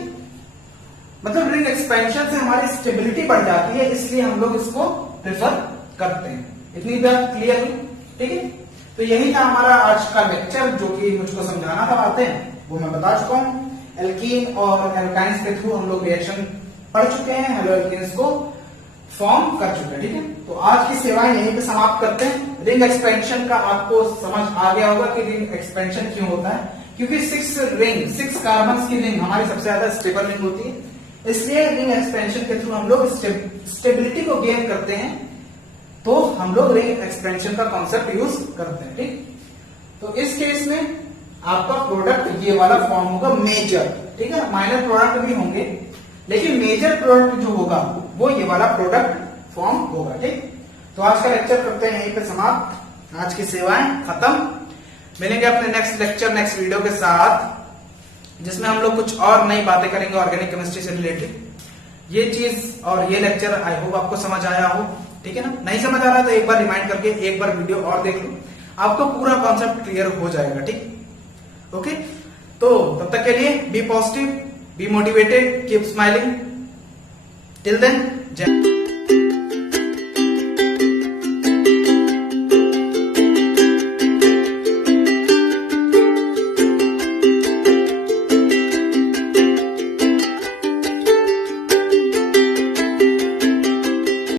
मतलब रिंग एक्सपेंशन से हमारी स्टेबिलिटी बढ़ जाती है, इसलिए हम लोग इसको प्रेफर करते हैं। इतनी बात क्लियर हुई? ठीक है, तो यही था हमारा आज का लेक्चर, जो कि मुझको समझाना था बातें वो मैं बता चुका हूं। एल्कीन और एल्काइंस के थ्रू हम लोग रिएक्शन पढ़ चुके हैं, हेलो एल्कीन्स को फॉर्म कर चुके हैं। ठीक है, तो आज की सेवाएं यहीं पे समाप्त करते हैं। रिंग एक्सपेंशन का आपको समझ आ गया होगा कि रिंग एक्सपेंशन क्यों होता है, क्योंकि 6 कार्बन की रिंग हमारी सबसे ज्यादा स्टेबल रिंग होती है, इसलिए रिंग एक्सपेंशन के थ्रू हम लोग स्टेबिलिटी को गेन करते हैं, तो हम लोग रिंग एक्सपेंशन का कॉन्सेप्ट यूज करते हैं। ठीक, तो इस केस में आपका प्रोडक्ट ये वाला फॉर्म होगा मेजर। ठीक है, माइनर प्रोडक्ट भी होंगे, लेकिन मेजर प्रोडक्ट जो होगा वो ये वाला प्रोडक्ट फॉर्म होगा। ठीक, तो आज का लेक्चर करते हैं यहीं पे समाप्त, आज की सेवाएं खत्म। मिलेंगे अपने नेक्स्ट लेक्चर नेक्स्ट वीडियो के साथ, जिसमें हम लोग कुछ और नई बातें करेंगे ऑर्गेनिक केमिस्ट्री से रिलेटेड। ये चीज और ये लेक्चर आई होप आपको समझ आया हो। ठीक है ना, नहीं समझ आ रहा तो एक बार रिमाइंड करके एक बार वीडियो और देख लो, आपको पूरा कॉन्सेप्ट क्लियर हो जाएगा। ठीक, ओके, तो तब तक के लिए be positive, be motivated, keep smiling, till then जय।